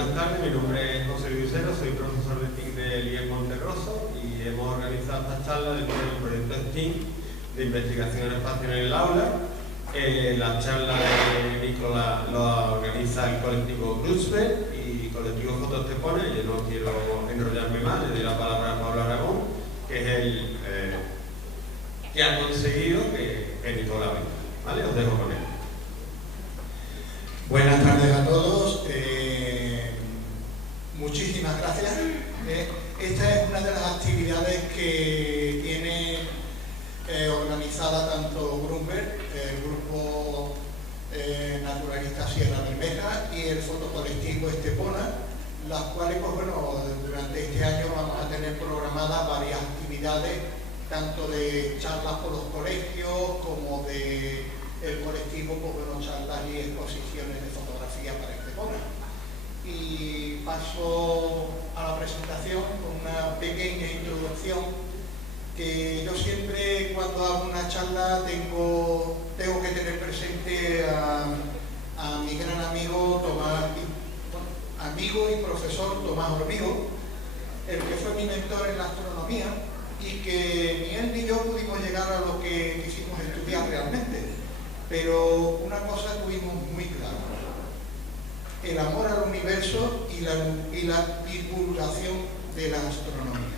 buenas tardes, mi nombre es José Luis Lucero, soy profesor de TIC del IES Monterroso y hemos organizado esta charla dentro del proyecto STEAM de investigación en espacio en el aula. La charla de Nicolás lo organiza el colectivo Cruzberg y colectivo Fotostepona. Yo no quiero enrollarme más, le doy la palabra a Pablo Aragón, que es el que ha conseguido que Nicolás venga. ¿Vale? Os dejo con él. Buenas tardes a todos, muchísimas gracias. Esta es una de las actividades que tiene organizada tanto Cruzberg, el grupo naturalista Sierra Bermeja y el fotocolectivo Estepona, las cuales, pues bueno, durante este año vamos a tener programadas varias actividades, tanto de charlas por los colegios como de el colectivo, pues bueno, charlas y exposiciones de fotografía para Estepona. Y paso a la presentación con una pequeña introducción, que yo siempre cuando hago una charla tengo que tener presente a mi gran amigo Tomás, amigo y profesor Tomás Hormigo, el que fue mi mentor en la astronomía y que ni él ni yo pudimos llegar a lo que quisimos estudiar realmente. Pero una cosa tuvimos muy clara: el amor al universo y la divulgación de la astronomía.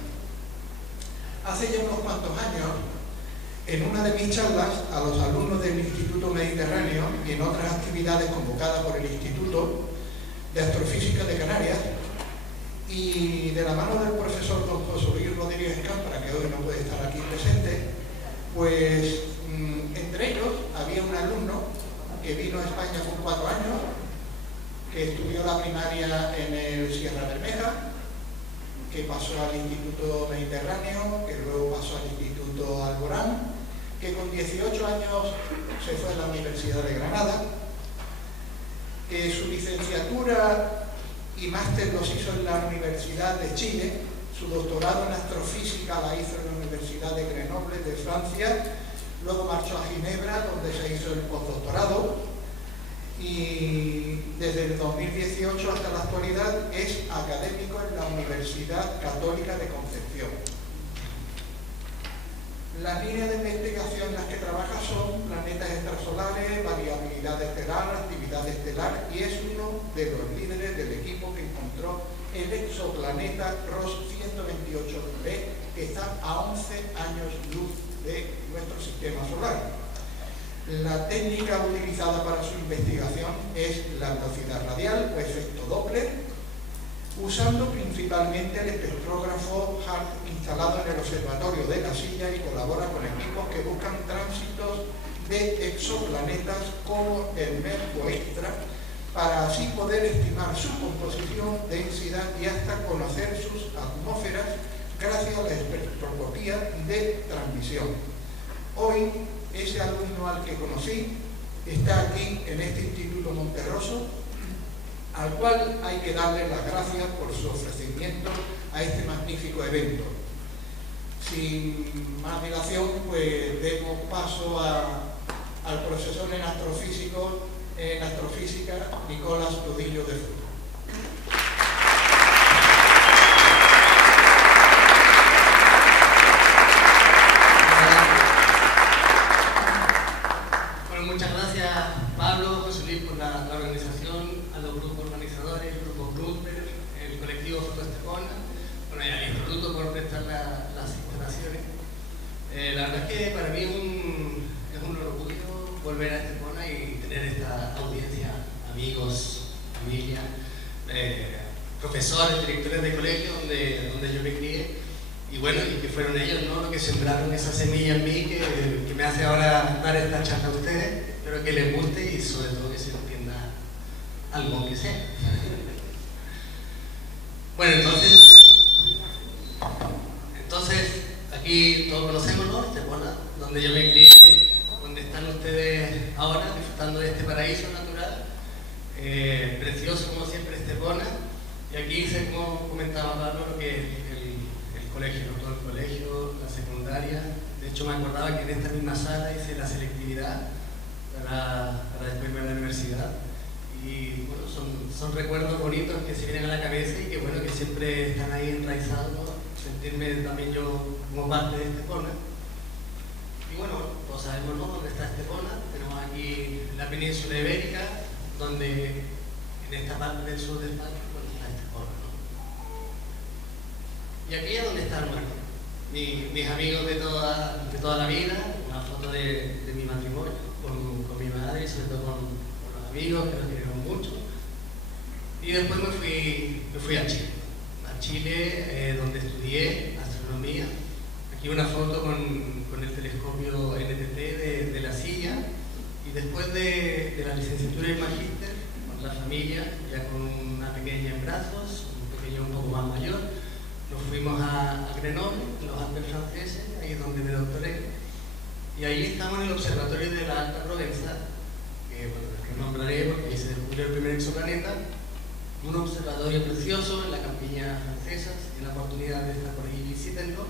Hace ya unos cuantos años, en una de mis charlas a los alumnos del Instituto Mediterráneo y en otras actividades convocadas por el Instituto de Astrofísica de Canarias, y de la mano del profesor don José Luis Rodríguez Cámpara, que hoy no puede estar aquí presente, pues entre ellos había un alumno que vino a España con 4 años, que estudió la primaria en el Sierra Bermeja, que pasó al Instituto Mediterráneo, que luego pasó al Instituto Alborán, que con 18 años se fue a la Universidad de Granada, que su licenciatura y máster los hizo en la Universidad de Chile, su doctorado en astrofísica la hizo en la Universidad de Grenoble de Francia. Luego marchó a Ginebra, donde se hizo el postdoctorado, y desde el 2018 hasta la actualidad es académico en la Universidad Católica de Concepción. Las líneas de investigación en las que trabaja son planetas extrasolares, variabilidad estelar, actividad estelar, y es uno de los líderes del equipo que encontró el exoplaneta Ross 128b, que está a 11 años luz de nuestro sistema solar. La técnica utilizada para su investigación es la velocidad radial o efecto Doppler, usando principalmente el espectrógrafo HART instalado en el observatorio de La Silla, y colabora con equipos que buscan tránsitos de exoplanetas como el MERCO Extra, para así poder estimar su composición, densidad y hasta conocer sus atmósferas gracias a la espectroscopía de transmisión. Hoy, ese alumno al que conocí está aquí en este Instituto Monterroso, al cual hay que darle las gracias por su ofrecimiento a este magnífico evento. Sin más dilación, pues demos paso al profesor en astrofísica, Nicolás Rodillo de Fruto. Muchas gracias, Pablo, José Luis, por la organización, a los grupos organizadores, el grupo Cruzberg, el colectivo Fotostepona, bueno, y al Instituto por prestar las instalaciones. La verdad es que para mí es un orgullo volver a Estepona y tener esta audiencia, amigos, familia, profesores, directores de colegio donde yo me crié. Y bueno, y que fueron ellos, ¿no?, los que sembraron esa semilla en mí que me hace ahora dar esta charla a ustedes. Espero que les guste y sobre todo que se entienda algo que sea. Bueno, entonces aquí todos conocemos, ¿no?, Estepona, donde yo me crié, donde están ustedes ahora disfrutando de este paraíso natural, precioso como siempre Estepona. Y aquí se, como comentaba Pablo, lo que es el colegio, ¿no?, todo el colegio, la secundaria. De hecho me acordaba que en esta misma sala hice la selectividad para después ir a la universidad. Y bueno, son son recuerdos bonitos que se vienen a la cabeza y que bueno, que siempre están ahí enraizados, ¿no? Sentirme también yo como parte de Estepona. Y bueno, todos sabemos, ¿no?, dónde está Estepona. Tenemos aquí la península ibérica, donde en esta parte del sur del parque, bueno, está Estepona, ¿no? Y aquí es donde están, bueno, mis amigos de toda la vida, una foto de mi matrimonio con mi madre y sobre todo con los amigos que nos querieron mucho. Y después me fui a Chile, donde estudié astronomía. Aquí una foto con el telescopio NTT de La Silla. Y después de la licenciatura y magíster, con la familia, ya con una pequeña en brazos, un pequeño un poco más mayor, nos fuimos a Grenoble, en los Alpes franceses, ahí es donde me doctoré. Y ahí estamos en el observatorio de la Alta Provenza, que nombraré porque ahí se descubrió el primer exoplaneta. Un observatorio precioso en la campiña francesa, si tienen la oportunidad de estar por ahí, visítenlo.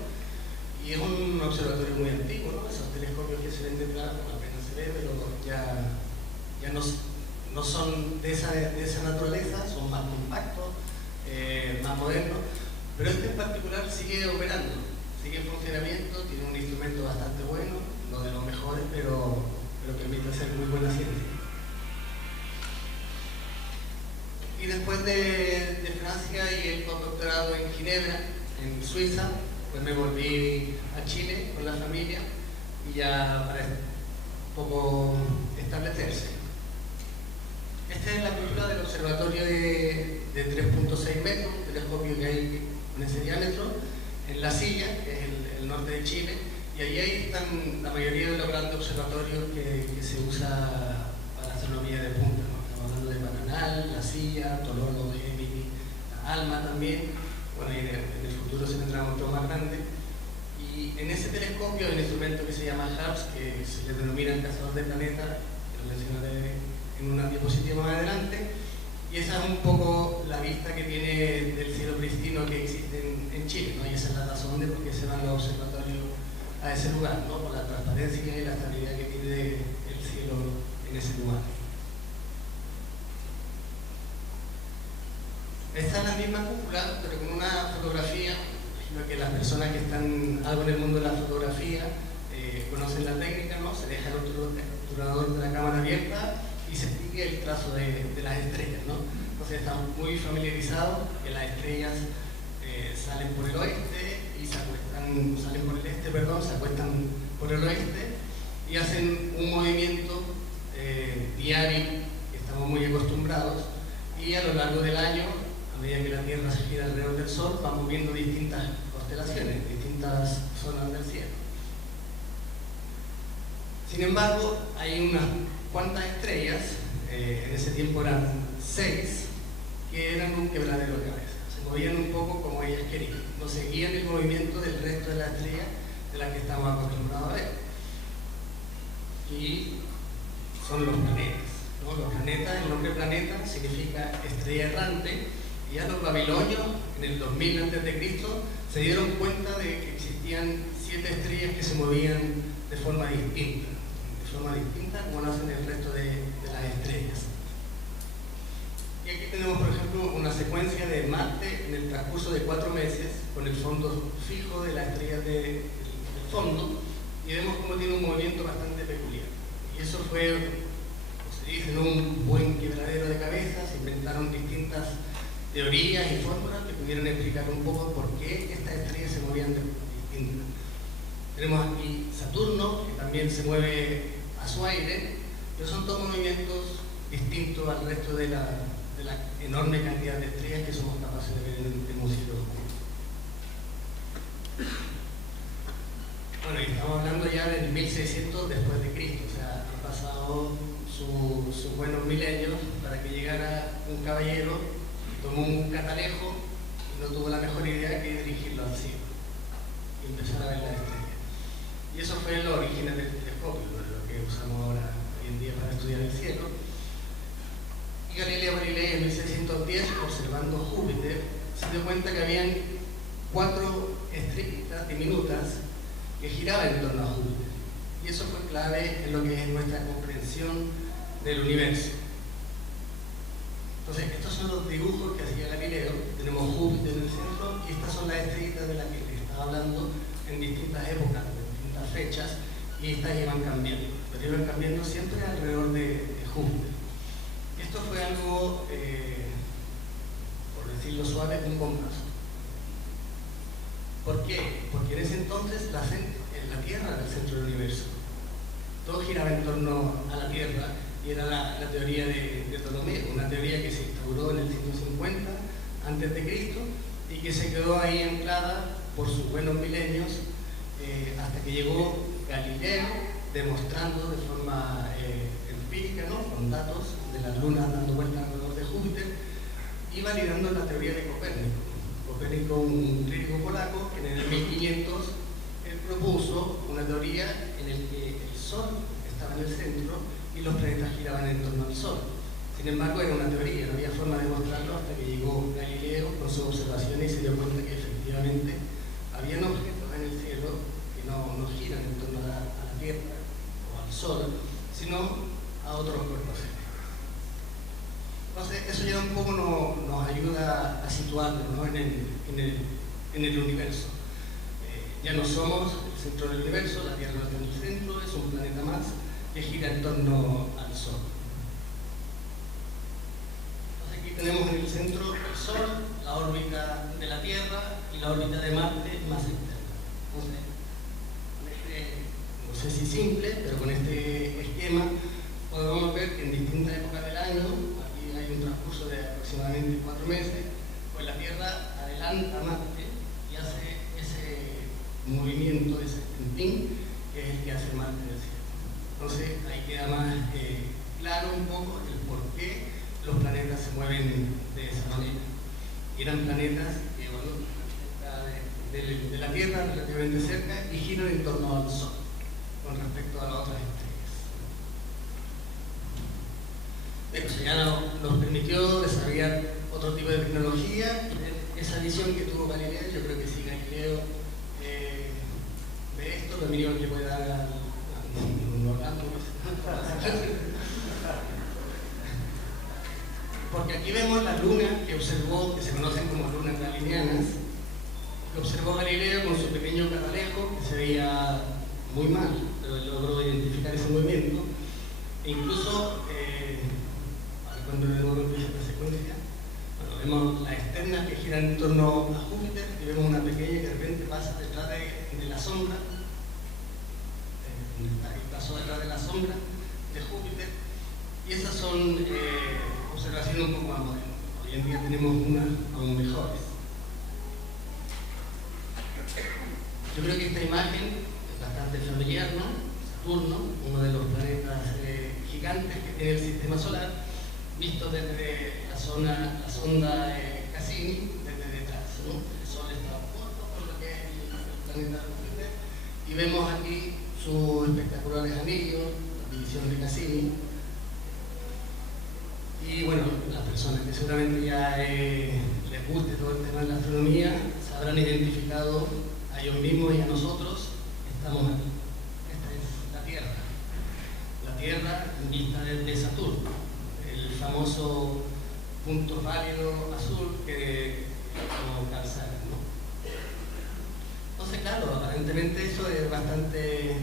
Y es un observatorio muy antiguo, ¿no? Esos telescopios que se ven detrás, apenas se ve, pero ya no son de esa naturaleza, son más compactos, más modernos. Pero este en particular sigue operando, sigue en funcionamiento, tiene un instrumento bastante bueno, no de los mejores, pero permite hacer muy buena ciencia. Y después de Francia y el postdoctorado en Ginebra, en Suiza, pues me volví a Chile con la familia y ya para un poco establecerse. Esta es la película del observatorio de 3.6 metros, un telescopio que hay con ese diámetro, en La Silla, que es el norte de Chile, y ahí están la mayoría de los grandes observatorios que se usa para astronomía de punta, ¿no? Estamos hablando de Bananal, La Silla, Tololo, Gemini, Alma también. Bueno, y en el futuro se tendrá otro más grande. Y en ese telescopio hay un instrumento que se llama HARPS, que se le denomina el cazador de planetas, que lo mencionaré en una diapositiva más adelante. Y esa es un poco la vista que tiene del cielo pristino que existe en Chile, ¿no? Y esa es la razón de por qué se van los observatorios a ese lugar, ¿no? Por la transparencia y la estabilidad que tiene el cielo en ese lugar. Esta es la misma cúpula, pero con una fotografía. Imagino que las personas que están algo en el mundo de la fotografía conocen la técnica, ¿no? Se deja el obturador de la cámara abierta y se sigue el trazo de las estrellas, ¿no? Entonces estamos muy familiarizados que las estrellas salen por el oeste y salen por el este, perdón, se acuestan por el oeste y hacen un movimiento diario que estamos muy acostumbrados, y a lo largo del año, a medida que la Tierra se gira alrededor del Sol, vamos viendo distintas constelaciones, distintas zonas del cielo. Sin embargo, hay unas cuantas estrellas, en ese tiempo eran 6, que eran un quebradero de cabeza. Se movían un poco como ellas querían, no seguían el movimiento del resto de las estrellas de las que estamos acostumbrados a ver. Y son los planetas, ¿no? Los planetas, el nombre planeta significa estrella errante, y ya los babilonios, en el 2000 a.C., se dieron cuenta de que existían 7 estrellas que se movían de forma distinta, como lo hacen el resto de las estrellas. Y aquí tenemos, por ejemplo, una secuencia de Marte en el transcurso de 4 meses, con el fondo fijo de las estrellas del fondo, y vemos cómo tiene un movimiento bastante peculiar. Y eso fue, como se dice, un buen quebradero de cabeza. Se inventaron distintas teorías y fórmulas que pudieron explicar un poco por qué estas estrellas se movían de forma distinta. Tenemos aquí Saturno, que también se mueve a su aire, pero son todos movimientos distintos al resto de la enorme cantidad de estrellas que somos capaces de ver en un cielo oscuro. Bueno, y estamos hablando ya del 1600 después de Cristo, o sea, han pasado sus buenos milenios para que llegara un caballero, tomó un catalejo y no tuvo la mejor idea que dirigirlo al cielo y empezar a ver las estrellas. Y eso fue el origen del telescopio, lo que usamos ahora hoy en día para estudiar el cielo. Y Galileo Galilei en 1610, observando Júpiter, se dio cuenta que habían 4 estrellitas diminutas que giraban en torno a Júpiter. Y eso fue clave en lo que es nuestra comprensión del universo. Entonces, estos son son los dibujos que hacía Galileo. Tenemos Júpiter en el centro y estas son las estrellitas de las que les estaba hablando en distintas épocas, en distintas fechas, y estas iban cambiando, pero iban cambiando siempre alrededor de Júpiter. Esto fue algo, por decirlo suave, un bombazo. ¿Por qué? Porque en ese entonces la Tierra era el centro del universo. Todo giraba en torno a la Tierra y era la teoría de Ptolomeo, una teoría que se instauró en el siglo 50 a.C. y que se quedó ahí anclada por sus buenos milenios hasta que llegó Galileo demostrando de forma empírica, ¿no?, con datos de las lunas dando vueltas alrededor de Júpiter y validando la teoría de Copérnico. Copérnico, un clérigo polaco, que en el 1500 él propuso una teoría en la que el Sol estaba en el centro y los planetas giraban en torno al Sol. Sin embargo, era una teoría, no había forma de demostrarlo hasta que llegó Galileo con sus observaciones y se dio cuenta que efectivamente habían objetos en el cielo que no giran en torno a la Tierra o al Sol, sino a otros cuerpos celestes. Entonces, eso ya un poco nos ayuda a situarnos, ¿no?, en el universo. Ya no somos el centro del universo, la Tierra no está en el centro, es un planeta más que gira en torno al Sol. Entonces, aquí tenemos en el centro el Sol, la órbita de la Tierra y la órbita de Marte más externa. Entonces, no sé si simple, pero con este esquema podemos ver que en distintas épocas del año, aquí hay un transcurso de aproximadamente 4 meses, pues la Tierra adelanta a Marte y hace ese movimiento, ese spin, que es el que hace Marte en el cielo. Entonces ahí queda más claro un poco el por qué los planetas se mueven de esa manera. Y eran planetas que, bueno, de la Tierra relativamente cerca y giran en torno al Sol con respecto a las otras estrellas. Eso ya nos permitió desarrollar otro tipo de tecnología. Esa visión que tuvo Galileo, yo creo que si Galileo ve esto, lo mínimo que puede dar a un orgasmo. Porque aquí vemos las lunas que observó, que se conocen como lunas galileanas, que observó Galileo con su pequeño catalejo, que se veía muy mal, pero él logró identificar ese movimiento. E incluso, cuando de nuevo empieza la secuencia, bueno, vemos las externas que giran en torno a Júpiter y vemos una pequeña que de repente pasa detrás de la sombra, pasó detrás de la sombra de Júpiter, y esas son observaciones un poco más modernas. Hoy en día tenemos unas aún mejores. Yo creo que esta imagen es bastante familiar, ¿no? Saturno, uno de los planetas gigantes que tiene el sistema solar, visto desde la sonda Cassini, desde detrás, ¿no? El Sol está oculto por lo que es el planeta Júpiter, y vemos aquí sus espectaculares anillos, la división de Cassini. Y bueno, las personas que seguramente ya les guste todo el tema de la astronomía se habrán identificado a ellos mismos y a nosotros. Estamos aquí. Esta es la Tierra. La Tierra vista desde Saturno, el famoso punto pálido azul que como calzar, ¿no? Entonces, claro, aparentemente eso es bastante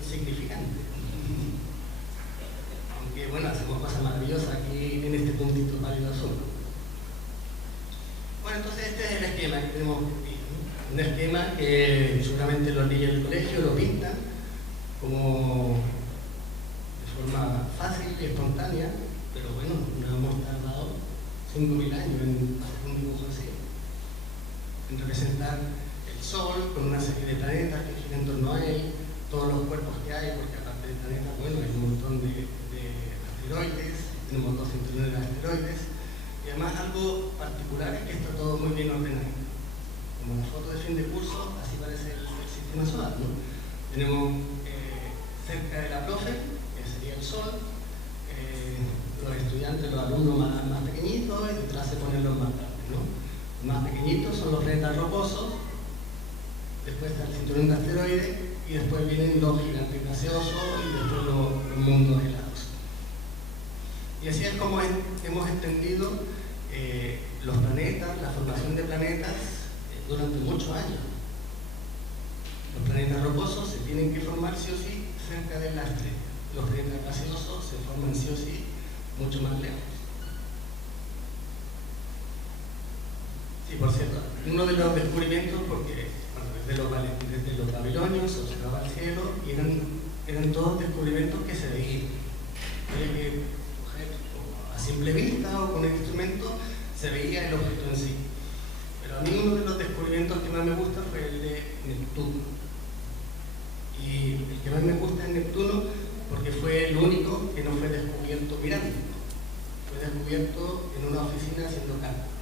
insignificante. Aunque, bueno, hacemos cosas maravillosas aquí en este puntito pálido azul. Bueno, entonces este es el esquema que tenemos aquí, ¿no? Un esquema que seguramente los niños del colegio lo pintan como de forma fácil y espontánea, pero bueno, nos hemos tardado 5.000 años en hacer un dibujo así, en representar el Sol con una serie de planetas que giran en torno a él, todos los cuerpos que hay, porque aparte de planetas, bueno, hay un montón de asteroides, tenemos 2 cinturones de asteroides, y además algo particular es que está todo muy bien ordenado. Como la foto de fin de curso, así parece el sistema solar, ¿no? Tenemos cerca de la profe, que sería el Sol, los estudiantes, los alumnos más pequeñitos, y detrás se ponen los más grandes, ¿no? Los más pequeñitos son los planetas rocosos, después está el cinturón de asteroides, y después vienen los gigantes gaseosos y después los mundos helados. Y así es como hemos entendido los planetas, la formación de planetas durante muchos años. Los planetas rocosos se tienen que formar sí o sí cerca de la estrella. Los planetas gaseosos se forman sí o sí mucho más lejos. Sí, por cierto, uno de los descubrimientos, porque desde los babilonios se observaba el cielo y eran todos descubrimientos que se veían. Había que coger a simple vista o con el instrumento, se veía el objeto en sí. Pero a mí uno de los descubrimientos que más me gusta fue el de Neptuno. Y el que más me gusta es Neptuno porque fue el único que no fue descubierto mirando. Fue descubierto en una oficina haciendo cálculos.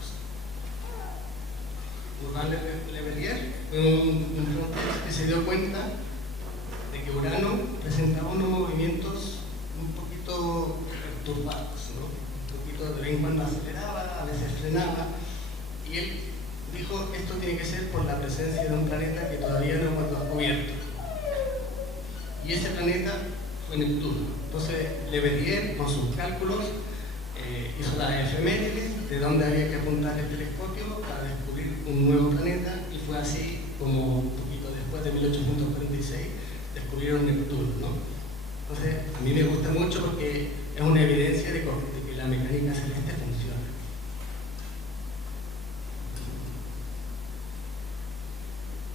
Urbain Le Verrier fue un francés que se dio cuenta de que Urano presentaba unos movimientos un poquito perturbados, ¿no? Un poquito de vez en cuando aceleraba, a veces frenaba, y él dijo: esto tiene que ser por la presencia de un planeta que todavía no hemos descubierto. Y ese planeta fue Neptuno. Entonces Le Verrier, con sus cálculos, hizo las efemérides de dónde había que apuntar el telescopio para descubrir un nuevo planeta, y fue así como un poquito después de 1846 descubrieron Neptuno, ¿no? Entonces a mí me gusta mucho porque es una evidencia de que la mecánica celeste funciona.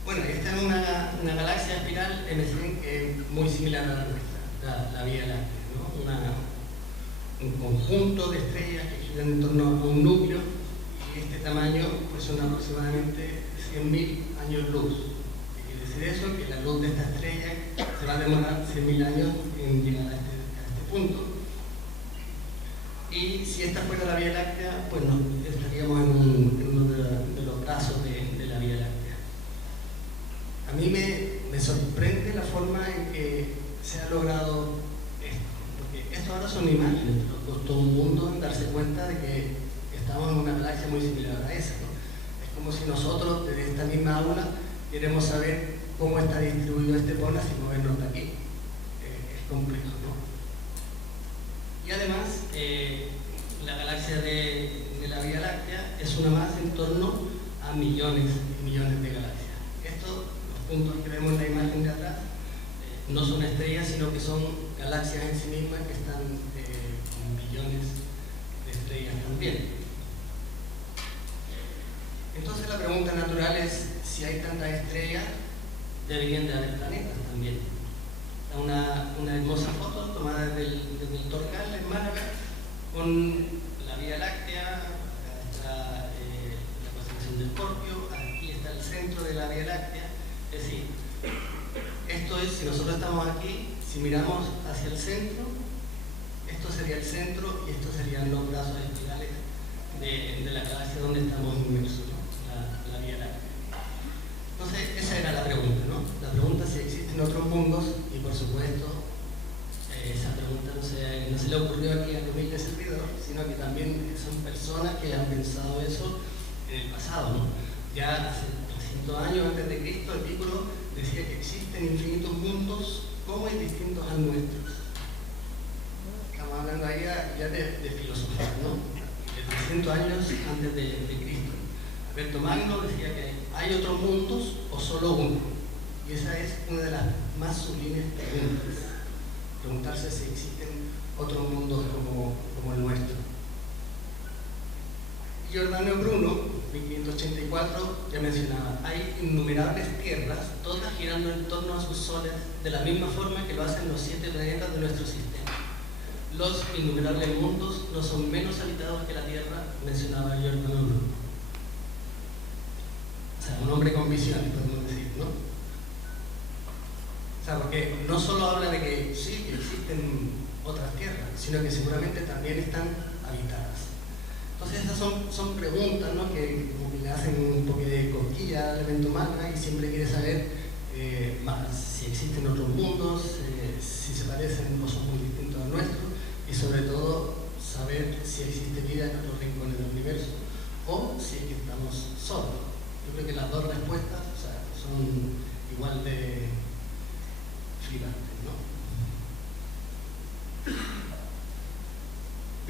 Bueno, esta es una galaxia espiral M100 que es muy similar a la nuestra, la Vía Láctea, ¿no? Un conjunto de estrellas que giran en torno a un núcleo, y este tamaño pues son aproximadamente 100.000 años luz. ¿Qué quiere decir eso? Que la luz de esta estrella se va a demorar 100.000 años en llegar a este punto. Y si esta fuera la Vía Láctea, pues estaríamos en uno de los brazos de la Vía Láctea. A mí me sorprende la forma en que se ha logrado esto. Esto ahora son imágenes, pero costó un mundo en darse cuenta de que estamos en una galaxia muy similar a esa, ¿no? Es como si nosotros, desde esta misma aula, queremos saber cómo está distribuido este polo sin movernos de aquí. Es complejo, ¿no? Y además, la galaxia de la Vía Láctea es una más en torno a millones y millones de galaxias. Estos, los puntos que vemos en la imagen de atrás, no son estrellas, sino que son galaxias en sí mismas que están con millones de estrellas también. Entonces la pregunta natural es: si hay tantas estrellas, deberían de haber planetas también. Una hermosa foto tomada desde el Torcal en Málaga, con la Vía Láctea. Acá está la constelación de Escorpio, aquí está el centro de la Vía Láctea. Es decir, esto es, si nosotros estamos aquí, si miramos hacia el centro, esto sería el centro y estos serían los brazos espirales de la galaxia donde estamos inmersos, ¿no? La Vía Láctea. Entonces, esa era la pregunta, ¿no? La pregunta si existen otros mundos, y por supuesto, esa pregunta no se le ocurrió aquí al humilde servidor, sino que también son personas que han pensado eso en el pasado, ¿no? Ya hace 300 años antes de Cristo, Epicuro decía que existen infinitos mundos como y distintos al nuestro. Estamos hablando ahí ya de filosofía, ¿no? De 300 años antes de Cristo. Alberto Magno decía que hay otros mundos o solo uno. Y esa es una de las más sublimes preguntas. Preguntarse si existen otros mundos como el nuestro. Giordano Bruno, 1584, ya mencionaba: hay innumerables tierras, todas girando en torno a sus soles, de la misma forma que lo hacen los 7 planetas de nuestro sistema. Los innumerables mundos no son menos habitados que la Tierra, mencionaba Giordano Bruno. O sea, un hombre con visiones, podemos decir, ¿no? O sea, porque no solo habla de que sí, que existen otras tierras, sino que seguramente también están habitadas. Entonces esas son preguntas, ¿no? que le hacen un poco de cosquilla al evento magna, y siempre quiere saber más si existen otros mundos, si se parecen o son muy distintos al nuestro, y sobre todo saber si existe vida en otros rincones del universo o si es que estamos solos. Yo creo que las dos respuestas, o sea, son igual de flipantes, ¿no?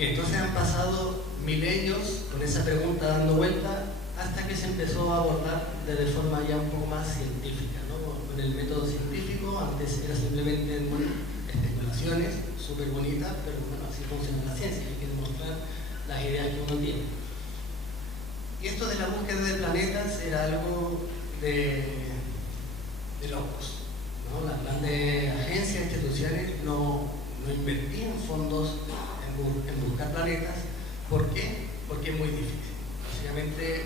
Bien, entonces han pasado milenios con esa pregunta dando vuelta hasta que se empezó a abordar de forma ya un poco más científica, ¿no? Con el método científico. Antes era simplemente, bueno, especulaciones súper bonitas, pero bueno, así funciona la ciencia, hay que demostrar las ideas que uno tiene. Y esto de la búsqueda de planetas era algo de locos, ¿no? Las grandes agencias, instituciones no invertían fondos en buscar planetas. ¿Por qué? Porque es muy difícil. Básicamente,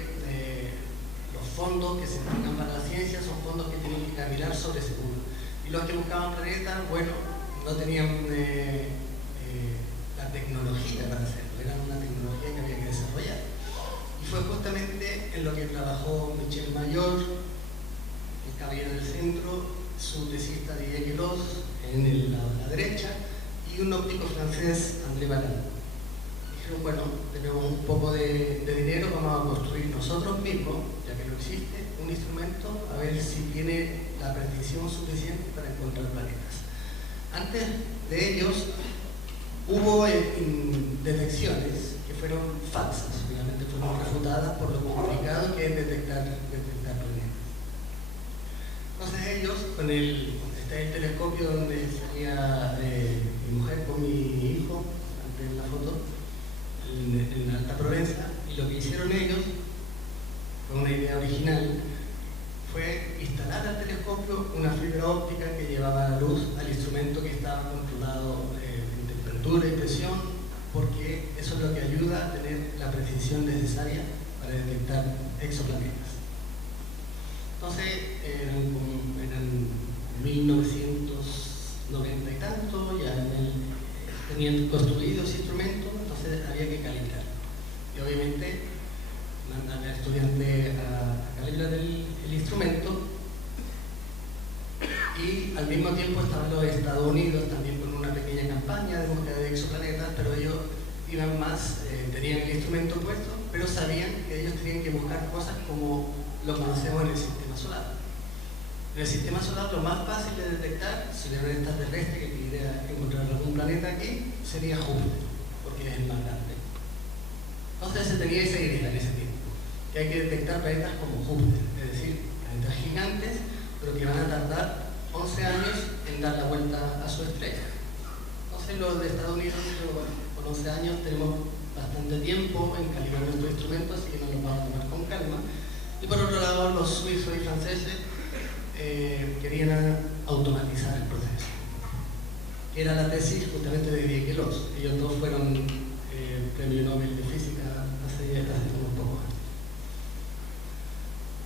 los fondos que se destinan para la ciencia son fondos que tienen que caminar sobre seguro. Y los que buscaban planetas, bueno, no tenían la tecnología para hacerlo, era una tecnología que había que desarrollar. Y fue justamente en lo que trabajó Michel Mayor, el caballero del centro, su tesista Didier Queloz en el lado de la derecha, y un óptico francés, André Balland. Dijeron, bueno, tenemos un poco de dinero, vamos a construir nosotros mismos, ya que no existe, un instrumento, a ver si tiene la precisión suficiente para encontrar planetas. Antes de ellos hubo detecciones que fueron falsas, obviamente fueron refutadas por lo complicado que es detectar planetas. Entonces ellos, con el telescopio donde salía mi mujer con mi hijo, antes de la foto, en Alta Provenza, y lo que hicieron ellos, con una idea original, fue instalar al telescopio una fibra óptica que llevaba la luz al instrumento que estaba controlado en temperatura y presión, porque eso es lo que ayuda a tener la precisión necesaria para detectar exoplanetas. Entonces, eran 1990 y tanto, ya tenían construido ese instrumento, entonces había que calibrar. Y obviamente mandan al estudiante a calibrar el instrumento, y al mismo tiempo estaban los Estados Unidos también con una pequeña campaña de búsqueda de exoplanetas, pero ellos iban más, tenían el instrumento puesto, pero sabían que ellos tenían que buscar cosas como lo conocemos en el sistema solar. En el sistema solar lo más fácil de detectar, si hubiera un extraterrestre que quisiera encontrar algún planeta aquí, sería Júpiter, porque es el más grande. Entonces se tenía esa idea en ese tiempo, que hay que detectar planetas como Júpiter, es decir, planetas gigantes, pero que van a tardar 11 años en dar la vuelta a su estrella. Entonces los de Estados Unidos, bueno, con 11 años tenemos bastante tiempo en calibrar nuestros instrumentos, así que nos los vamos a tomar con calma. Y por otro lado, los suizos y franceses querían automatizar el proceso, que era la tesis justamente de Didier Queloz. Ellos dos fueron premio Nobel de Física hace unos pocos años.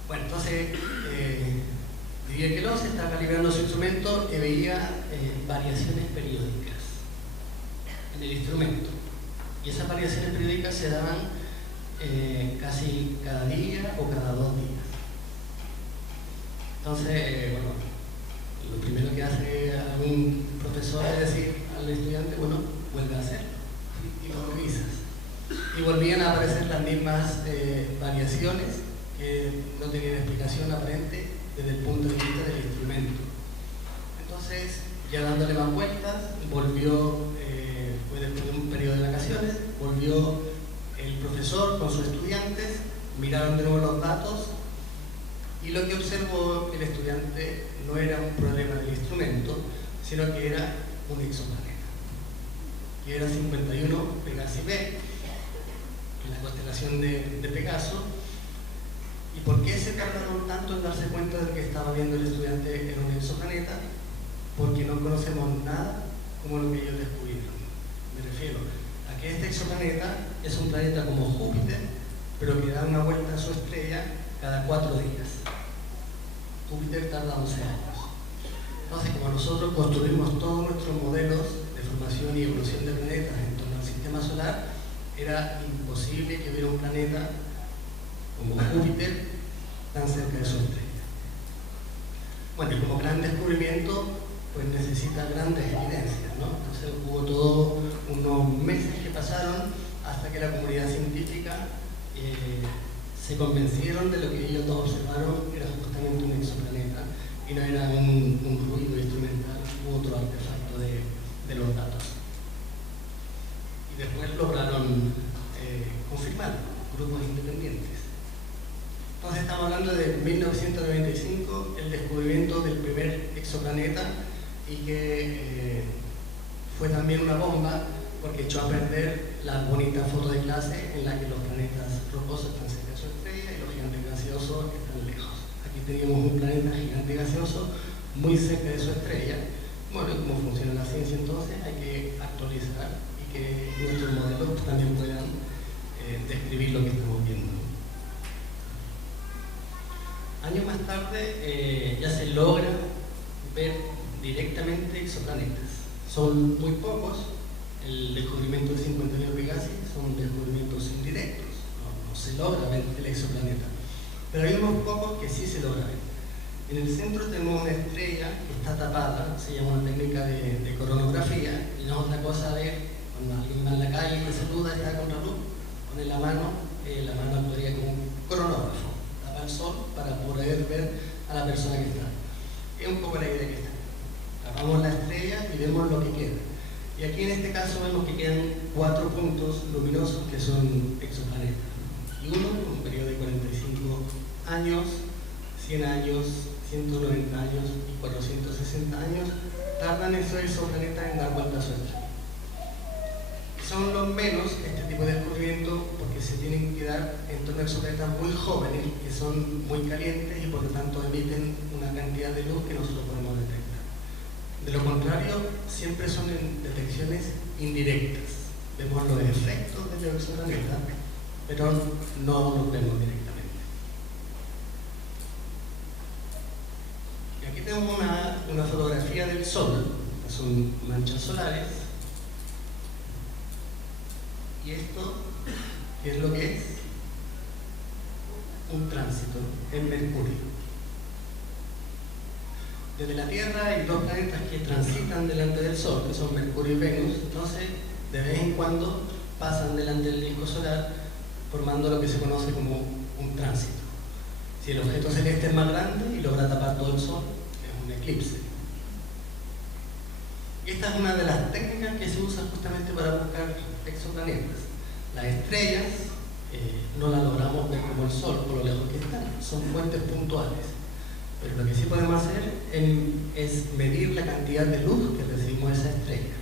Bueno, entonces Didier Queloz estaba calibrando su instrumento y veía variaciones periódicas en el instrumento, y esas variaciones periódicas se daban casi cada día o cada 2 días. Entonces, bueno, lo primero que hace algún profesor es decir al estudiante, bueno, vuelve a hacerlo y lo revisas. Y volvían a aparecer las mismas variaciones que no tenían explicación aparente desde el punto de vista del instrumento. Entonces, ya dándole más vueltas, volvió, fue después de un periodo de vacaciones, volvió el profesor con sus estudiantes, miraron de nuevo los datos, y lo que observó el estudiante no era un problema del instrumento, sino que era un exoplaneta, que era 51 Pegasi B, en la constelación de Pegaso. ¿Y por qué se tardaron tanto en darse cuenta de que estaba viendo el estudiante en un exoplaneta? Porque no conocemos nada como lo que ellos descubrieron. Me refiero a que este exoplaneta es un planeta como Júpiter, pero que da una vuelta a su estrella cada 4 días. Júpiter tarda 11 años. Entonces, como nosotros construimos todos nuestros modelos de formación y evolución de planetas en torno al sistema solar, era imposible que hubiera un planeta como Júpiter tan cerca de su estrella. Bueno, y como gran descubrimiento, pues necesita grandes evidencias, ¿no? Entonces hubo todos unos meses que pasaron hasta que la comunidad científica se convencieron de lo que ellos dos observaron era justamente un exoplaneta y no era un ruido instrumental u otro artefacto de los datos. Y después lograron confirmar grupos independientes. Entonces estamos hablando de 1995, el descubrimiento del primer exoplaneta, y que fue también una bomba porque echó a perder la bonita foto de clase en la que los planetas rocosos están cerca de su estrella y los gigantes gaseosos están lejos. Aquí teníamos un planeta gigante gaseoso muy cerca de su estrella. Bueno, ¿cómo funciona la ciencia entonces? Hay que actualizar y que nuestros modelos también puedan describir lo que estamos viendo. Años más tarde ya se logra ver directamente exoplanetas. Son muy pocos. El descubrimiento de 59 Pegasi son descubrimientos indirectos. No se logra ver el exoplaneta. Pero hay unos pocos que sí se logra ver. En el centro tenemos una estrella que está tapada, se llama una técnica de coronografía, y no es otra cosa ver cuando alguien va en la calle y te saluda, está con la luz, pone la mano actuaría como un cronógrafo, tapa el sol para poder ver a la persona que está. Es un poco la idea que está. Tapamos la estrella y vemos lo que queda. Y aquí en este caso vemos que quedan 4 puntos luminosos que son exoplanetas. Y uno, con un periodo de 45 años, 100 años, 190 años y 460 años, tardan esos exoplanetas en dar vuelta a su estrella. Son los menos este tipo de descubrimientos porque se tienen que dar en torno a exoplanetas muy jóvenes, que son muy calientes y por lo tanto emiten una cantidad de luz que nosotros podemos detectar. De lo contrario, siempre son en detecciones indirectas. Vemos los efectos de los exoplanetas, pero no los vemos directamente. Y aquí tenemos una fotografía del Sol, que son manchas solares. Y esto, ¿qué es lo que es? Un tránsito en Mercurio. Desde la Tierra hay 2 planetas que transitan delante del Sol, que son Mercurio y Venus. Entonces, de vez en cuando pasan delante del disco solar, formando lo que se conoce como un tránsito. Si el objeto celeste es más grande y logra tapar todo el Sol, es un eclipse. Y esta es una de las técnicas que se usa justamente para buscar exoplanetas. Las estrellas no las logramos ver como el Sol, por lo lejos que están, son fuentes puntuales. Pero lo que sí podemos hacer es medir la cantidad de luz que recibimos de esa estrella.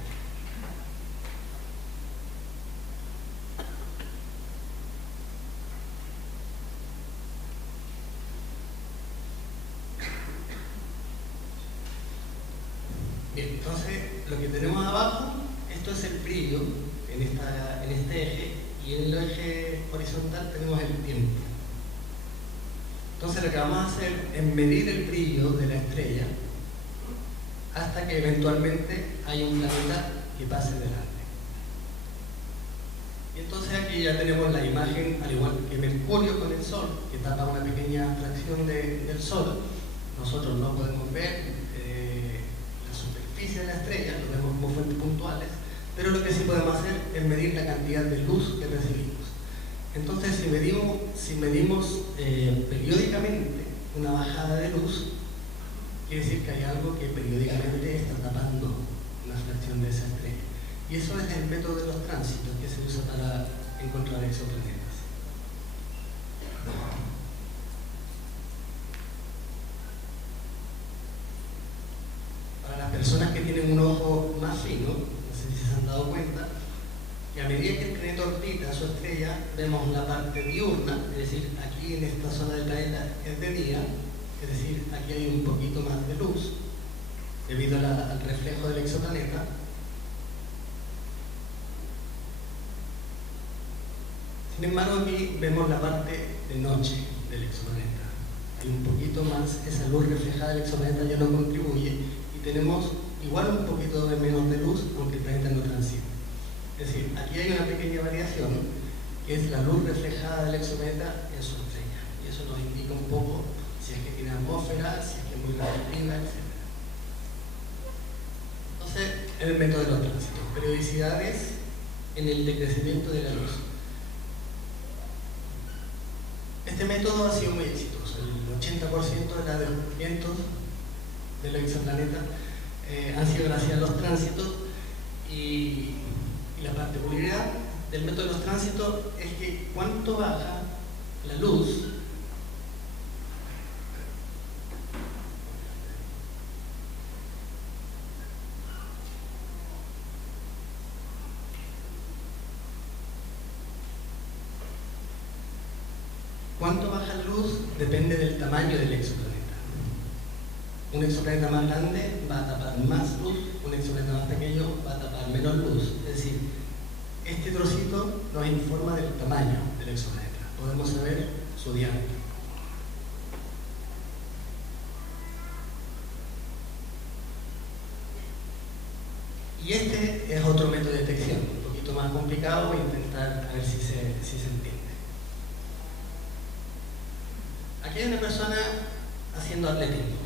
Bien, entonces lo que tenemos abajo, esto es el brillo en este eje, y en el eje horizontal tenemos el tiempo. Entonces lo que vamos a hacer es medir el brillo de la estrella hasta que eventualmente haya un planeta que pase delante. Y entonces aquí ya tenemos la imagen, al igual que Mercurio con el Sol, que tapa una pequeña fracción del Sol. Nosotros no podemos ver la superficie de la estrella, lo vemos como fuentes puntuales, pero lo que sí podemos hacer es medir la cantidad de luz que recibimos. Entonces, si medimos periódicamente una bajada de luz, quiere decir que hay algo que periódicamente está tapando una fracción de esa estrella. Y eso es el método de los tránsitos que se usa para encontrar exoplanetas. Para las personas que tienen un ojo más fino, no sé si se han dado cuenta, y a medida que el planeta orbita su estrella, vemos la parte diurna, es decir, aquí en esta zona del planeta es de día, es decir, aquí hay un poquito más de luz, debido al reflejo del exoplaneta. Sin embargo, aquí vemos la parte de noche del exoplaneta. Hay un poquito más, esa luz reflejada del exoplaneta ya no contribuye, y tenemos igual un poquito de menos de luz, aunque el planeta no transita. Es decir, aquí hay una pequeña variación, que es la luz reflejada del exoplaneta en su estrella. Y eso nos indica un poco si es que tiene atmósfera, si es que es muy reactiva, etc. Entonces, el método de los tránsitos. Periodicidades en el decrecimiento de la luz. Este método ha sido muy exitoso. El 80% de los descubrimientos de los exoplanetas han sido gracias a los tránsitos, y Y la particularidad del método de los tránsitos es que cuánto baja la luz depende del tamaño del exoplaneta. Un exoplaneta más grande va a tapar más luz, un exoplaneta más pequeño va a tapar menos luz. Es decir, este trocito nos informa del tamaño del exoplaneta. Podemos saber su diámetro. Y este es otro método de detección, un poquito más complicado, voy a intentar a ver si se entiende. Aquí hay una persona haciendo atletismo,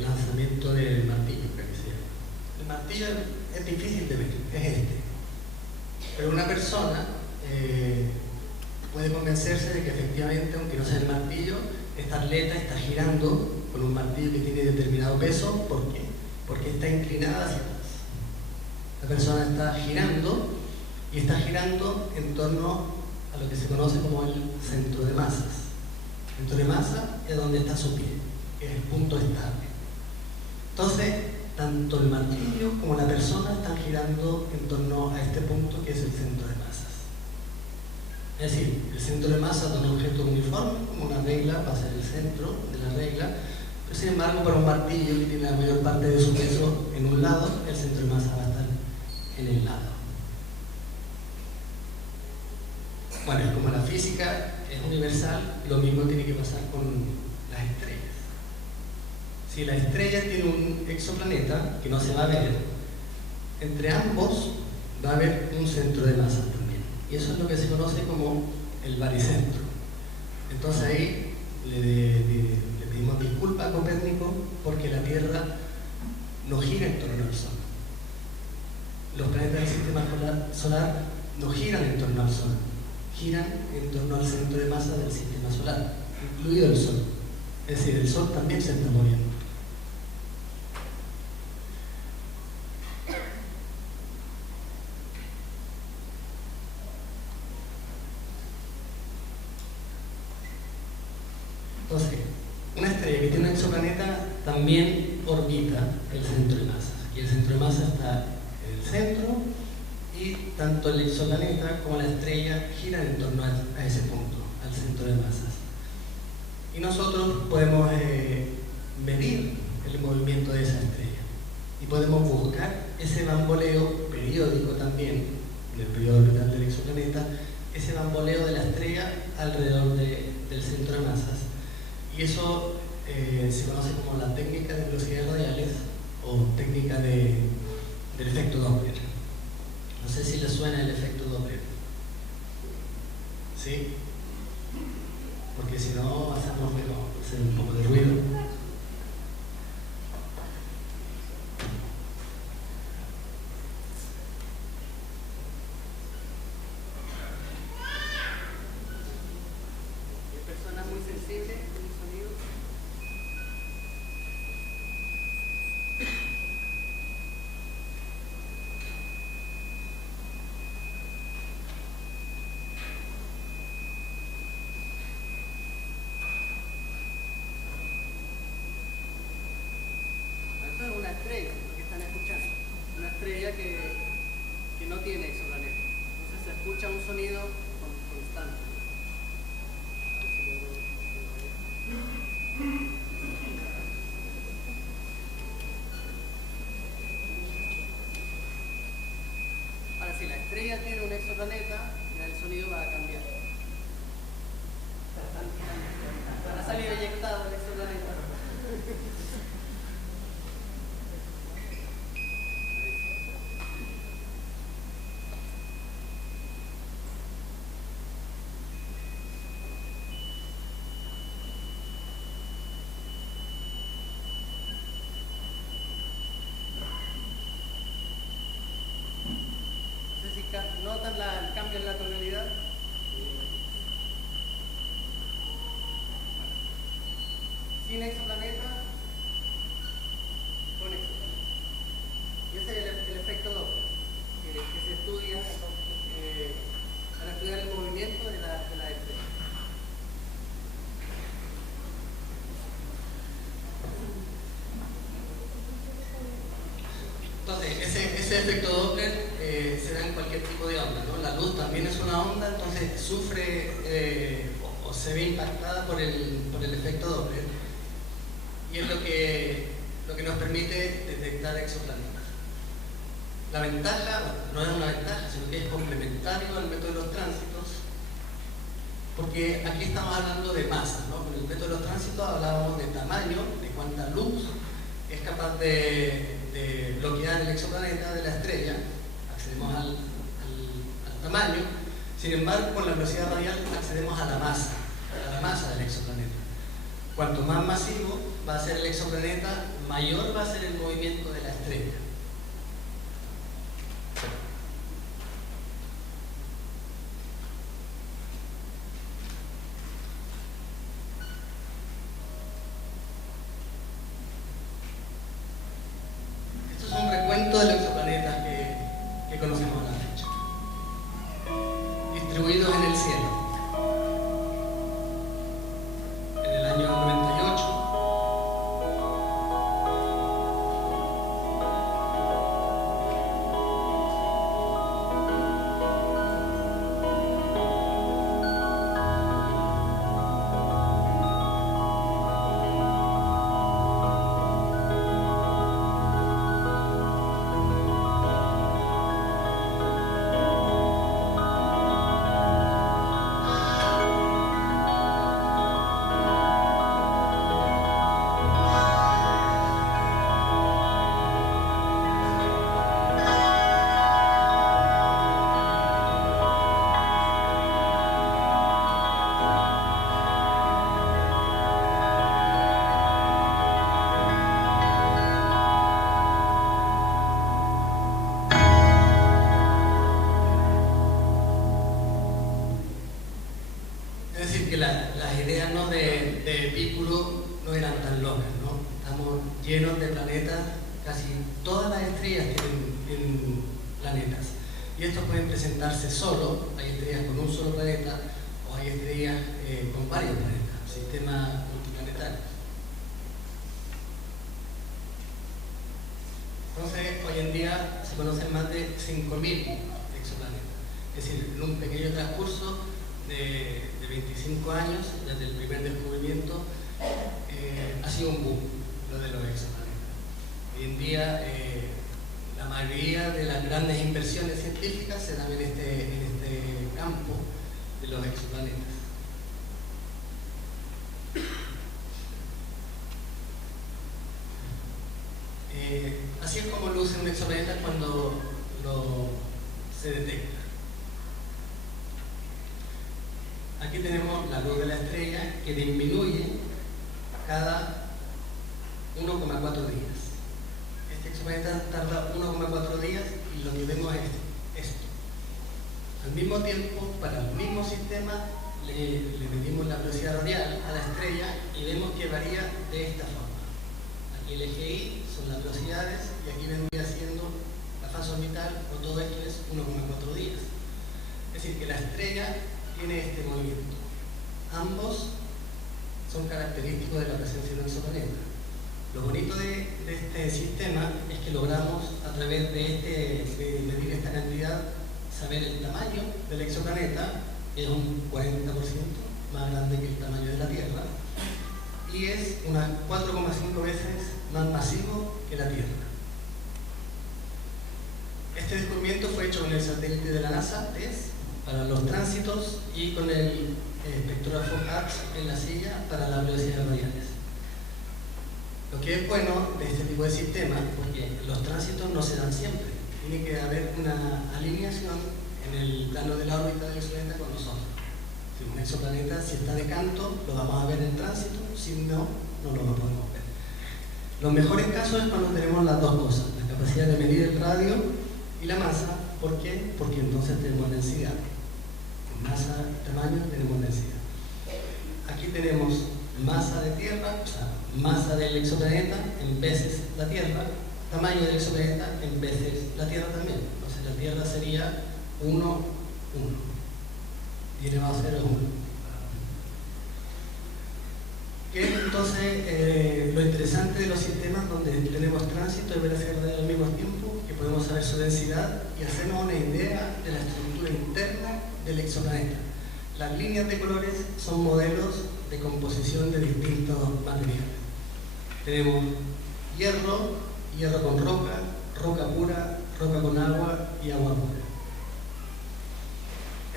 lanzamiento del martillo, creo que se llama. El martillo es difícil de ver, es este. Pero una persona puede convencerse de que efectivamente, aunque no sea el martillo, esta atleta está girando con un martillo que tiene determinado peso. ¿Por qué? Porque está inclinada hacia atrás. La persona está girando y está girando en torno a lo que se conoce como el centro de masas. El centro de masa es donde está su pie, que es el punto estable. Entonces, tanto el martillo como la persona están girando en torno a este punto que es el centro de masas. Es decir, el centro de masa de un objeto uniforme, como una regla, va a ser el centro de la regla, pero sin embargo para un martillo que tiene la mayor parte de su peso en un lado, el centro de masa va a estar en el lado. Bueno, y como la física es universal, lo mismo tiene que pasar con las estrellas. Si la estrella tiene un exoplaneta que no se va a ver, entre ambos va a haber un centro de masa también. Y eso es lo que se conoce como el baricentro. Entonces ahí le pedimos disculpas a Copérnico porque la Tierra no gira en torno al Sol. Los planetas del sistema solar no giran en torno al Sol, giran en torno al centro de masa del sistema solar, incluido el Sol. Es decir, el Sol también se está moviendo. Entonces, una estrella que tiene un exoplaneta también orbita el centro de masa. Y el centro de masa está en el centro y tanto el exoplaneta como la estrella giran en torno a ese punto, al centro de masas. Y nosotros podemos medir el movimiento de esa estrella y podemos buscar ese bamboleo periódico también, en el periodo orbital del exoplaneta, ese bamboleo de la estrella alrededor del centro de masas. Y eso se conoce como la técnica de velocidades radiales o técnica del efecto Doppler. No sé si les suena el efecto Doppler. ¿Sí? Porque si no, hacemos hacer un poco de ruido. Hay personas muy sensibles con el sonido. Una estrella que están escuchando, una estrella que no tiene exoplaneta, entonces se escucha un sonido constante. Ahora, si la estrella tiene un exoplaneta, el sonido va a cambiar. Va a salir eyectado el exoplaneta. ¿Notan el cambio en la tonalidad? Sin exoplaneta, con exoplaneta. Y ese es el efecto Doppler, que se estudia ese efecto Doppler se da en cualquier tipo de onda, ¿no? La luz también es una onda, entonces sufre o se ve impactada por el efecto Doppler, y es lo que nos permite detectar exoplanetas. La ventaja, no es una ventaja, sino que es complementario al método de los tránsitos, porque aquí estamos hablando de masa, ¿no? Con el método de los tránsitos hablábamos de tamaño, de cuánta luz es capaz de bloquear el exoplaneta de la estrella, accedemos al tamaño. Sin embargo, con la velocidad radial accedemos a la masa del exoplaneta. Cuanto más masivo va a ser el exoplaneta, mayor va a ser el movimiento de la estrella. Esto es un recuento de los exoplanetas que conocemos a la fecha, distribuidos en el cielo. En el año 98, las ideas, ¿no?, de Epicuro no eran tan locas, ¿no? Estamos llenos de planetas, casi todas las estrellas tienen planetas. Y estos pueden presentarse solo, hay estrellas con un solo planeta, o hay estrellas con varios planetas, sistemas multiplanetarios. Entonces, hoy en día se conocen más de 5.000 exoplanetas. Es decir, en un pequeño transcurso de 25 años, desde el primer descubrimiento, ha sido un boom lo de los exoplanetas. Hoy en día, la mayoría de las grandes inversiones científicas se dan en este campo de los exoplanetas. Así es como luce un exoplaneta cuando se detecta. Aquí tenemos la luz de la estrella que disminuye cada 1,4 días. Este exoplaneta tarda 1,4 días y lo que vemos es esto. Al mismo tiempo, para el mismo sistema, le medimos la velocidad radial a la estrella y vemos que varía de esta forma. Aquí el eje Y son las velocidades y aquí vendría siendo la fase orbital, o todo esto es 1,4 días. Es decir, que la estrella tiene este movimiento. Ambos son característicos de la presencia de un exoplaneta. Lo bonito de este sistema es que logramos, a través de medir esta cantidad, saber el tamaño del exoplaneta, que es un 40% más grande que el tamaño de la Tierra, y es unas 4,5 veces más masivo que la Tierra. Este descubrimiento fue hecho con el satélite de la NASA, TESS, para los tránsitos, y con el espectrógrafo HARPS en la silla para las velocidades radiales. Lo que es bueno de este tipo de sistemas, porque los tránsitos no se dan siempre, tiene que haber una alineación en el plano de la órbita del exoplaneta con nosotros. Si un exoplaneta, si está de canto, lo vamos a ver en tránsito, si no, no lo podemos ver. Los mejores casos es cuando tenemos las dos cosas, la capacidad de medir el radio y la masa. ¿Por qué? Porque entonces tenemos densidad. En masa y tamaño tenemos densidad. Aquí tenemos masa de Tierra, o sea, masa del exoplaneta en veces la Tierra, tamaño del exoplaneta en veces la Tierra también. Entonces la Tierra sería 1, 1. Y elevado a 0 es 1. ¿Qué es entonces entonces lo interesante de los sistemas donde tenemos tránsito y velocidad al mismo tiempo, que podemos saber su densidad y hacernos una idea de la estructura interna del exoplaneta. Las líneas de colores son modelos de composición de distintos materiales. Tenemos hierro, hierro con roca, roca pura, roca con agua y agua pura.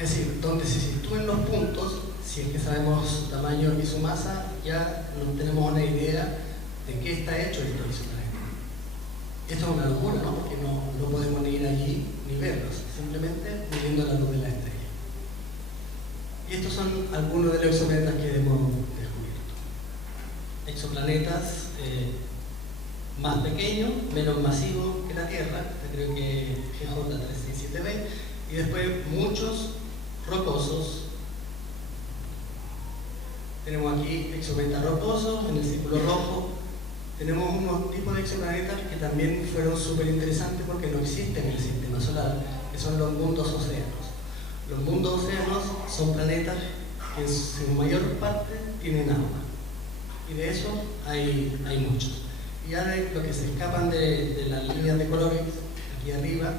Es decir, donde se sitúen los puntos, si es que sabemos su tamaño y su masa, ya tenemos una idea de qué está hecho este exoplaneta. Esto es una locura, ¿no? Porque no podemos ni ir allí ni verlos, simplemente viendo la luz de la estrella. Y estos son algunos de los exoplanetas que hemos descubierto. Exoplanetas más pequeños, menos masivos que la Tierra, creo que GJ367b, y después muchos rocosos. Tenemos aquí exoplanetas rocosos en el círculo rojo. Tenemos unos tipos de exoplanetas que también fueron súper interesantes porque no existen en el sistema solar, que son los mundos océanos. Los mundos océanos son planetas que en su mayor parte tienen agua, y de eso hay muchos. Y ahora lo que se escapan de las líneas de colores aquí arriba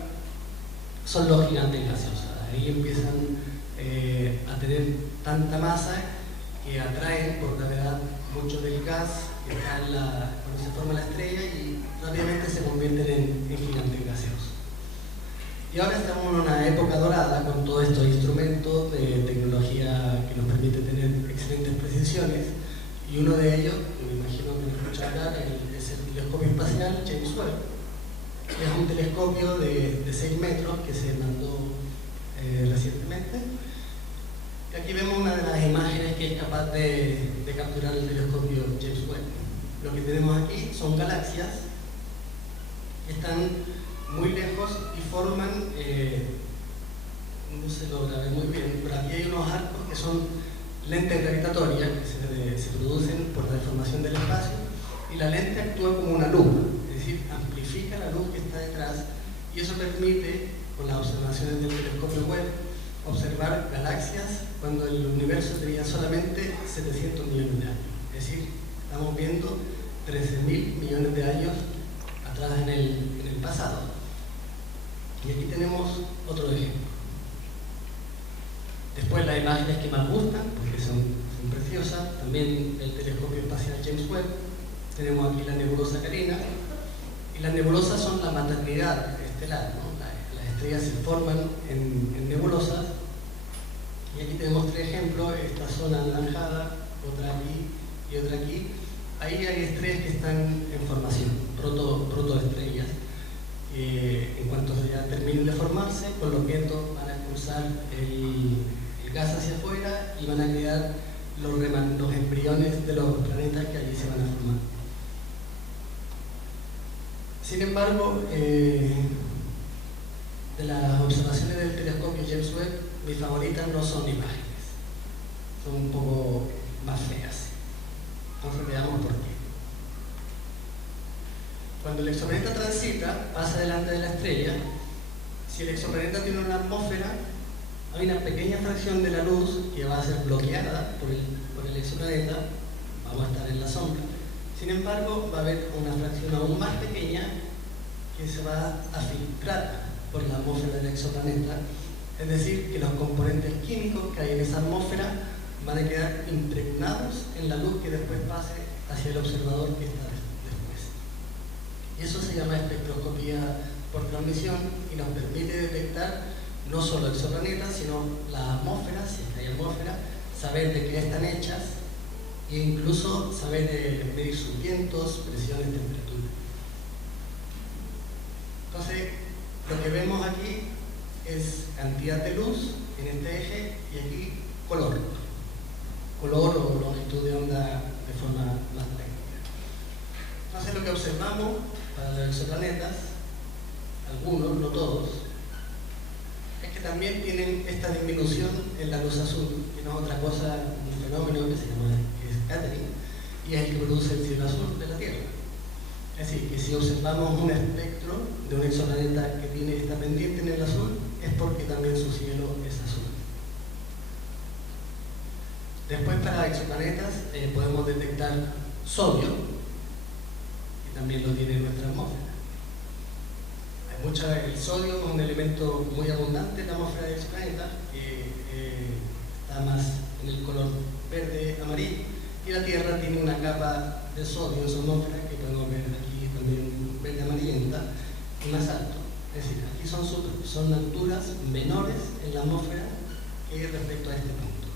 son los gigantes gaseosos. Ahí empiezan a tener tanta masa que atraen por gravedad mucho del gas que está cuando se forma la estrella, y rápidamente se convierten en gigantes gaseosos. Y ahora estamos en una época dorada con todos estos instrumentos de tecnología que nos permite tener excelentes precisiones, y uno de ellos, me imagino que lo escuchan hablar, es el telescopio espacial James Webb, que es un telescopio de 6 metros que se mandó recientemente. Y aquí vemos una de las imágenes que es capaz de capturar el telescopio James Webb. Lo que tenemos aquí son galaxias que están muy lejos y forman, no se logra ver muy bien, pero aquí hay unos arcos que son lentes gravitatorias que se producen por la deformación del espacio, y la lente actúa como una lupa, es decir, amplifica la luz que está detrás, y eso permite, con las observaciones del telescopio Webb, observar galaxias cuando el universo tenía solamente 700 millones de años. Es decir, estamos viendo 13.000 millones de años atrás en el pasado. Y aquí tenemos otro ejemplo. Después las imágenes que más gustan, porque son preciosas, también el telescopio espacial James Webb. Tenemos aquí la nebulosa Carina, y las nebulosas son la maternidad estelar, ¿no? Las estrellas se forman en nebulosas, y aquí tenemos 3 ejemplos, esta zona anaranjada, otra aquí y otra aquí. Ahí hay estrellas que están en formación, protoestrellas. En cuanto ya terminen de formarse, con los vientos van a expulsar el gas hacia afuera y van a quedar los embriones de los planetas que allí se van a formar. Sin embargo, de las observaciones del telescopio James Webb, mis favoritas no son imágenes, son un poco más feas. Entonces veamos por qué. Cuando el exoplaneta transita, pasa delante de la estrella. Si el exoplaneta tiene una atmósfera, hay una pequeña fracción de la luz que va a ser bloqueada por el exoplaneta, vamos a estar en la sombra. Sin embargo, va a haber una fracción aún más pequeña que se va a filtrar por la atmósfera del exoplaneta, es decir, que los componentes químicos que hay en esa atmósfera van a quedar impregnados en la luz que después pase hacia el observador que está después. Y eso se llama espectroscopía por transmisión, y nos permite detectar no solo exoplanetas, sino las atmósferas, si es que hay atmósfera, saber de qué están hechas, e incluso saber medir sus vientos, presiones, temperaturas. Entonces, lo que vemos aquí es cantidad de luz en este eje, y aquí color o longitud de onda de forma más técnica. Entonces, lo que observamos para los exoplanetas, algunos, no todos, es que también tienen esta disminución en la luz azul, que no es otra cosa, un fenómeno que se llama scattering, y es el que produce el cielo azul de la Tierra. Es decir, que si observamos un espectro de un exoplaneta que tiene esta pendiente en el azul, es porque también su cielo es azul. Después, para exoplanetas podemos detectar sodio, y también lo tiene nuestra atmósfera. El sodio es un elemento muy abundante en la atmósfera del planeta, que está más en el color verde amarillo, y la Tierra tiene una capa de sodio en su atmósfera, que podemos ver aquí también verde amarillenta, y más alto. Es decir, aquí son alturas menores en la atmósfera que respecto a este punto.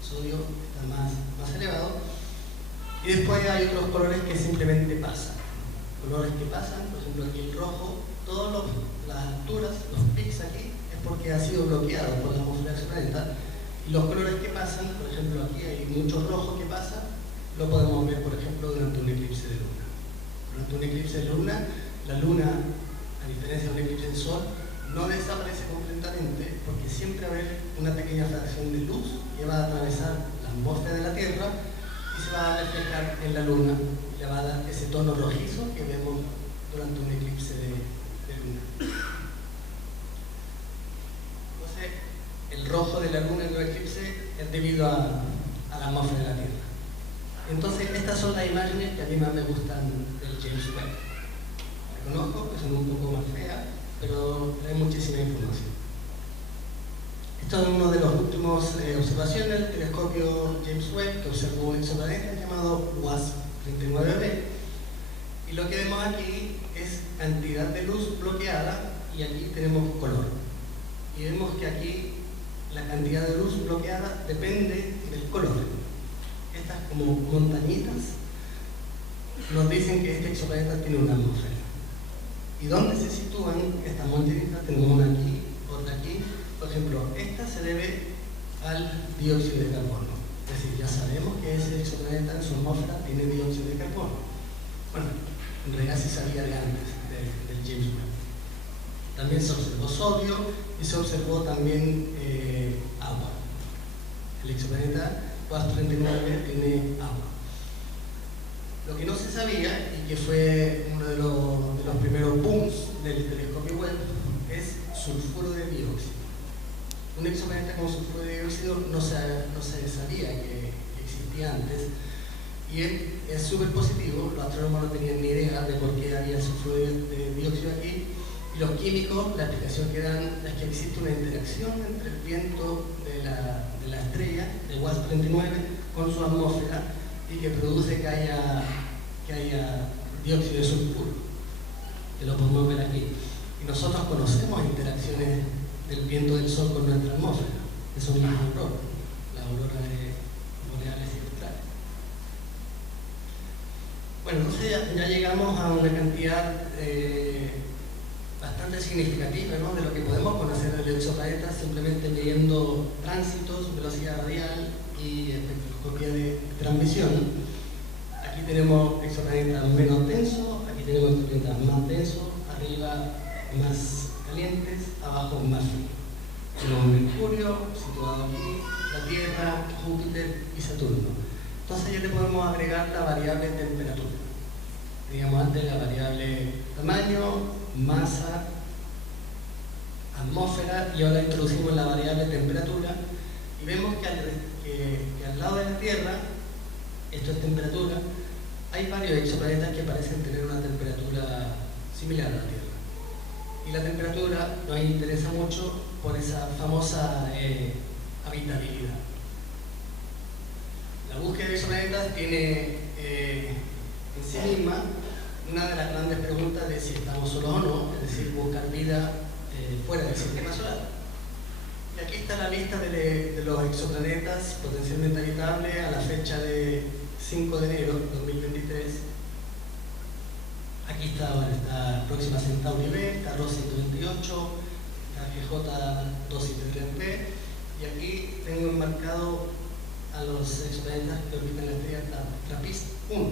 El sodio está más elevado, y después hay otros colores que simplemente pasan. Colores que pasan, por ejemplo aquí el rojo, todas las alturas, los pics aquí, es porque ha sido bloqueado por la atmósfera del planeta, y los colores que pasan, por ejemplo aquí hay muchos rojos que pasan, lo podemos ver por ejemplo durante un eclipse de luna. Durante un eclipse de luna, la luna, a diferencia de un eclipse del sol, no desaparece completamente porque siempre va a haber una pequeña fracción de luz que va a atravesar la atmósfera de la Tierra y se va a reflejar en la luna y le va a dar ese tono rojizo que vemos durante un eclipse de luna. Entonces, el rojo de la luna en los eclipses es debido a la atmósfera de la Tierra. Entonces, estas son las imágenes que a mí más me gustan del James Webb. Reconozco que son un poco más feas, pero hay muchísima información. Esto es una de las últimas observaciones del telescopio James Webb, que observó un exoplaneta llamado WASP-39b. Y lo que vemos aquí es cantidad de luz bloqueada, y aquí tenemos color. Y vemos que aquí la cantidad de luz bloqueada depende del color. Estas como montañitas nos dicen que este exoplaneta tiene una atmósfera. ¿Y dónde se sitúan estas montañitas? Tenemos una aquí, otra aquí. Por ejemplo, esta se debe al dióxido de carbono. Es decir, ya sabemos que ese exoplaneta en su atmósfera tiene dióxido de carbono. Bueno, en realidad se sabía de antes del James Webb. También se observó sodio y se observó también agua. El exoplaneta WASP-39 tiene agua. Lo que no se sabía, y que fue uno de los primeros booms del telescopio Webb, es sulfuro de dióxido. Un exoplaneta con sulfuro de dióxido no se sabía que existía antes, y es súper positivo. Los astrónomos no tenían ni idea de por qué había sulfuro de dióxido aquí, y los químicos, la explicación que dan es que existe una interacción entre el viento de la estrella, de WASP-39, con su atmósfera, y que produce que haya dióxido de sulfuro, que lo podemos ver aquí. Y nosotros conocemos interacciones del viento del Sol con nuestra atmósfera, que son las auroras, boreales y australes. Bueno, entonces ya llegamos a una cantidad bastante significativa, ¿no?, de lo que podemos conocer del exoplaneta simplemente midiendo tránsitos, velocidad radial y espectroscopía de transmisión. Aquí tenemos exoplanetas menos densos, aquí tenemos exoplanetas más densos, arriba más calientes, abajo más fríos. Tenemos Mercurio, situado aquí, la Tierra, Júpiter y Saturno. Entonces ya le podemos agregar la variable temperatura. Teníamos antes la variable tamaño, masa, atmósfera, y ahora introducimos la variable temperatura, y vemos que al lado de la Tierra, esto es temperatura, hay varios exoplanetas que parecen tener una temperatura similar a la Tierra. Y la temperatura nos interesa mucho por esa famosa habitabilidad. La búsqueda de exoplanetas tiene en sí misma una de las grandes preguntas de si estamos solos o no, es decir, buscar vida fuera del sistema solar. Y aquí está la lista de los exoplanetas potencialmente habitables a la fecha de 5 de enero de 2023. Aquí está Próxima Centauri B, está ROS 128, está GJ 273b, y aquí tengo enmarcado a los exoplanetas que orbitan la estrella TRAPPIST-1.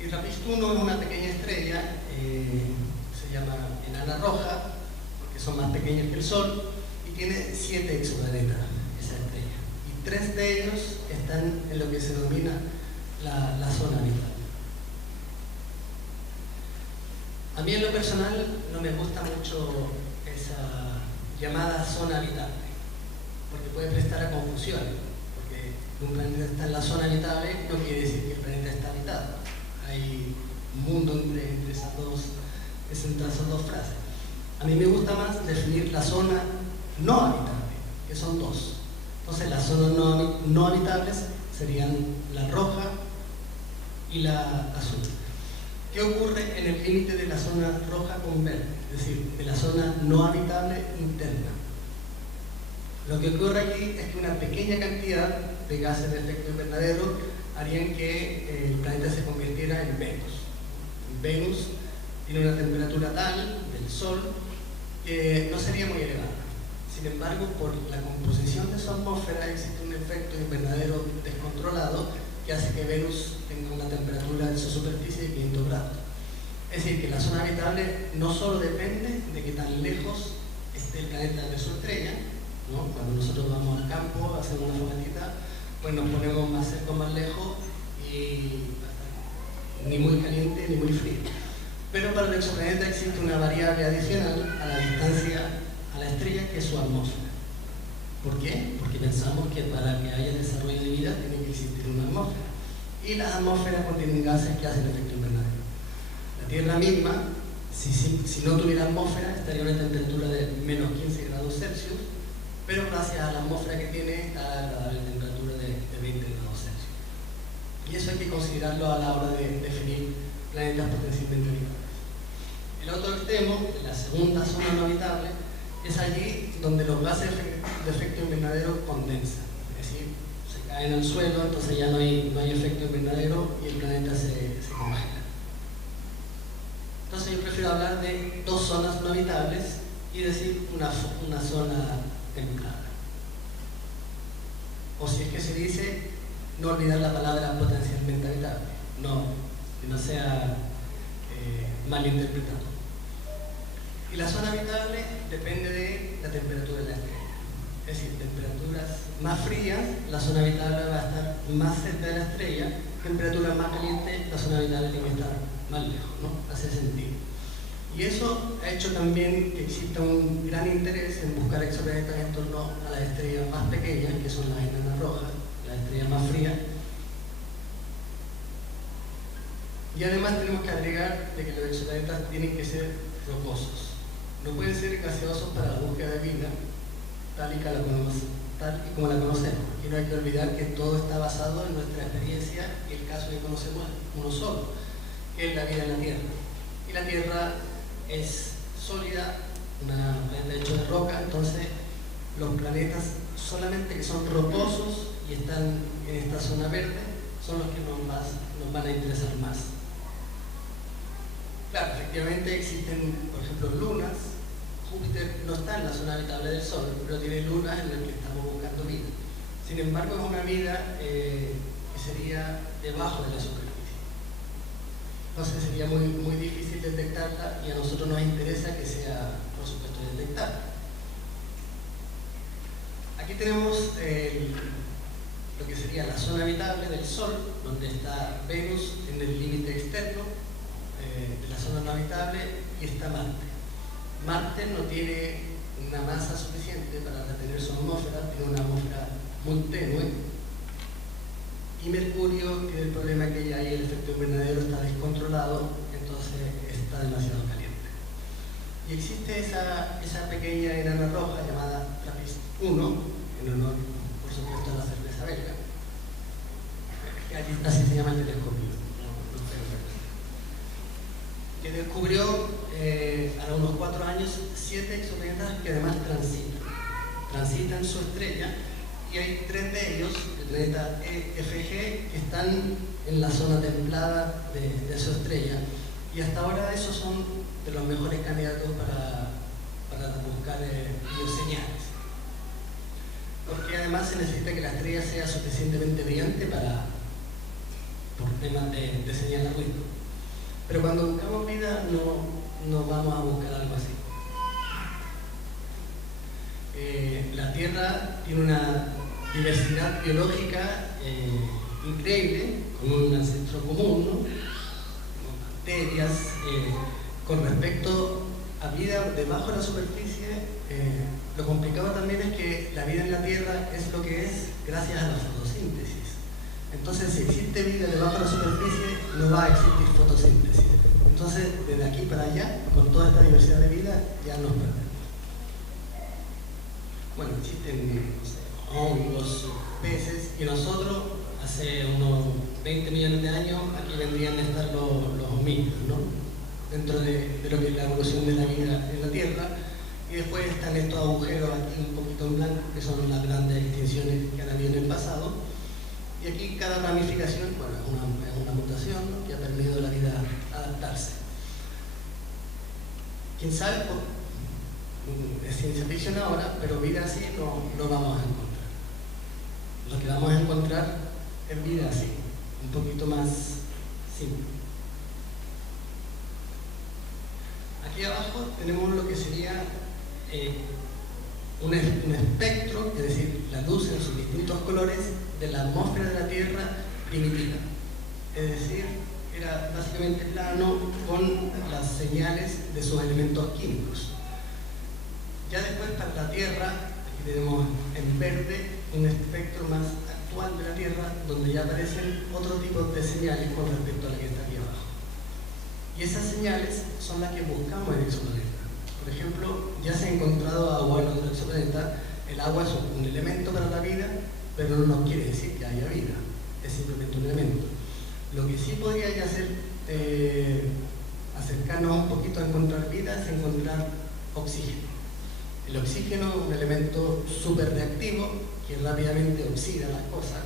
Y TRAPPIST-1 es una pequeña estrella, se llama enana roja, porque son más pequeñas que el Sol, y tiene 7 exoplanetas, esa estrella. Y 3 de ellos están en lo que se denomina la zona habitable. A mí en lo personal no me gusta mucho esa llamada zona habitable, porque puede prestar a confusión, porque que un planeta está en la zona habitable no quiere decir que el planeta está habitado. Hay un mundo entre esas dos frases. A mí me gusta más definir la zona no habitable, que son dos. Entonces las zonas no habitables serían la roja y la azul. ¿Qué ocurre en el límite de la zona roja con verde? Es decir, de la zona no habitable interna. Lo que ocurre aquí es que una pequeña cantidad de gases de efecto invernadero harían que el planeta se convirtiera en Venus. Venus tiene una temperatura tal del Sol que no sería muy elevada. Sin embargo, por la composición de su atmósfera existe un efecto invernadero descontrolado que hace que Venus tenga una temperatura en su superficie de 500 grados. Es decir, que la zona habitable no solo depende de que tan lejos esté el planeta de su estrella, ¿no? Cuando nosotros vamos al campo, hacemos una fogatita, pues nos ponemos más cerca o más lejos y ni muy caliente ni muy frío. Pero para el exoplaneta existe una variable adicional a la distancia a la estrella, que es su atmósfera. ¿Por qué? Porque pensamos que para que haya desarrollo de vida tiene que existir una atmósfera. Y las atmósferas contienen gases que hacen efecto invernadero. La Tierra misma, si no tuviera atmósfera, estaría a una temperatura de menos 15 grados Celsius, pero gracias a la atmósfera que tiene está a la temperatura de 20 grados Celsius. Y eso hay que considerarlo a la hora de definir planetas potencialmente habitables. El otro extremo, la segunda zona no habitable, es allí donde los gases de efecto invernadero condensan, es decir, se caen al suelo, entonces ya no hay efecto invernadero y el planeta se congela. Entonces yo prefiero hablar de dos zonas no habitables y decir una zona templada. O si es que se dice, no olvidar la palabra potencialmente habitable, que no sea malinterpretado. Y la zona habitable depende de la temperatura de la estrella. Es decir, temperaturas más frías, la zona habitable va a estar más cerca de la estrella, temperaturas más calientes, la zona habitable tiene que estar más lejos, ¿no? Hace sentido. Y eso ha hecho también que exista un gran interés en buscar exoplanetas en torno a las estrellas más pequeñas, que son las enanas rojas, las estrellas más frías. Y además tenemos que agregar de que los exoplanetas tienen que ser rocosos. No pueden ser gaseosos para la búsqueda de vida, tal y como la conocemos. Y no hay que olvidar que todo está basado en nuestra experiencia y el caso que conocemos es uno solo, que es la vida en la Tierra. Y la Tierra es sólida, un planeta hecho de roca, entonces los planetas solamente que son rocosos y están en esta zona verde son los que nos van a interesar más. Claro, efectivamente existen, por ejemplo, lunas. Júpiter no está en la zona habitable del Sol, pero tiene lunas en las que estamos buscando vida. Sin embargo, es una vida que sería debajo de la superficie. Entonces sería muy difícil detectarla y a nosotros nos interesa que sea, por supuesto, detectada. Aquí tenemos lo que sería la zona habitable del Sol, donde está Venus en el límite externo de la zona no habitable y está Marte. Marte no tiene una masa suficiente para retener su atmósfera, tiene una atmósfera muy tenue, y Mercurio tiene el problema que ya ahí el efecto invernadero está descontrolado, entonces está demasiado caliente. Y existe esa pequeña enana roja llamada TRAPPIST-1, en honor, por supuesto, a la cerveza belga, que así se llama el telescopio, que descubrió a unos 4 años 7 exoplanetas que además transitan su estrella, y hay 3 de ellos, el planeta EFG, que están en la zona templada de su estrella, y hasta ahora esos son de los mejores candidatos para buscar bioseñales, porque además se necesita que la estrella sea suficientemente brillante por temas de señal de ruido. Pero cuando buscamos vida no vamos a buscar algo así. La Tierra tiene una diversidad biológica increíble, con un ancestro común, ¿no? Bacterias, con respecto a vida debajo de la superficie, Lo complicado también es que la vida en la Tierra es lo que es gracias a la fotosíntesis. Entonces, si existe vida debajo de la superficie, no va a existir fotosíntesis. Entonces, desde aquí para allá, con toda esta diversidad de vida, ya nos perdemos. Bueno, existen, no sé, hongos, peces, y nosotros, hace unos 20 millones de años, aquí vendrían a estar los homínidos, ¿no? Dentro de lo que es la evolución de la vida en la Tierra. Y después están estos agujeros aquí un poquito en blanco, que son las grandes extinciones que han habido en el pasado. Y aquí cada ramificación, bueno, es una mutación, ¿no?, que ha permitido a la vida adaptarse. ¿Quién sabe? Es ciencia ficción ahora, pero vida así no vamos a encontrar. Lo que vamos a encontrar es vida así, un poquito más simple. Aquí abajo tenemos lo que sería un espectro, es decir, la luz en sus distintos colores de la atmósfera de la Tierra primitiva. Es decir, era básicamente plano con las señales de sus elementos químicos. Ya después para la Tierra, aquí tenemos en verde un espectro más actual de la Tierra, donde ya aparecen otro tipo de señales con respecto a la que está aquí abajo. Y esas señales son las que buscamos en el exoplaneta. Por ejemplo, ya se ha encontrado agua en otro exoplaneta. El agua es un elemento para la vida, pero no nos quiere decir que haya vida, es simplemente un elemento. Lo que sí podría ya ser acercarnos un poquito a encontrar vida es encontrar oxígeno. El oxígeno es un elemento súper reactivo que rápidamente oxida las cosas.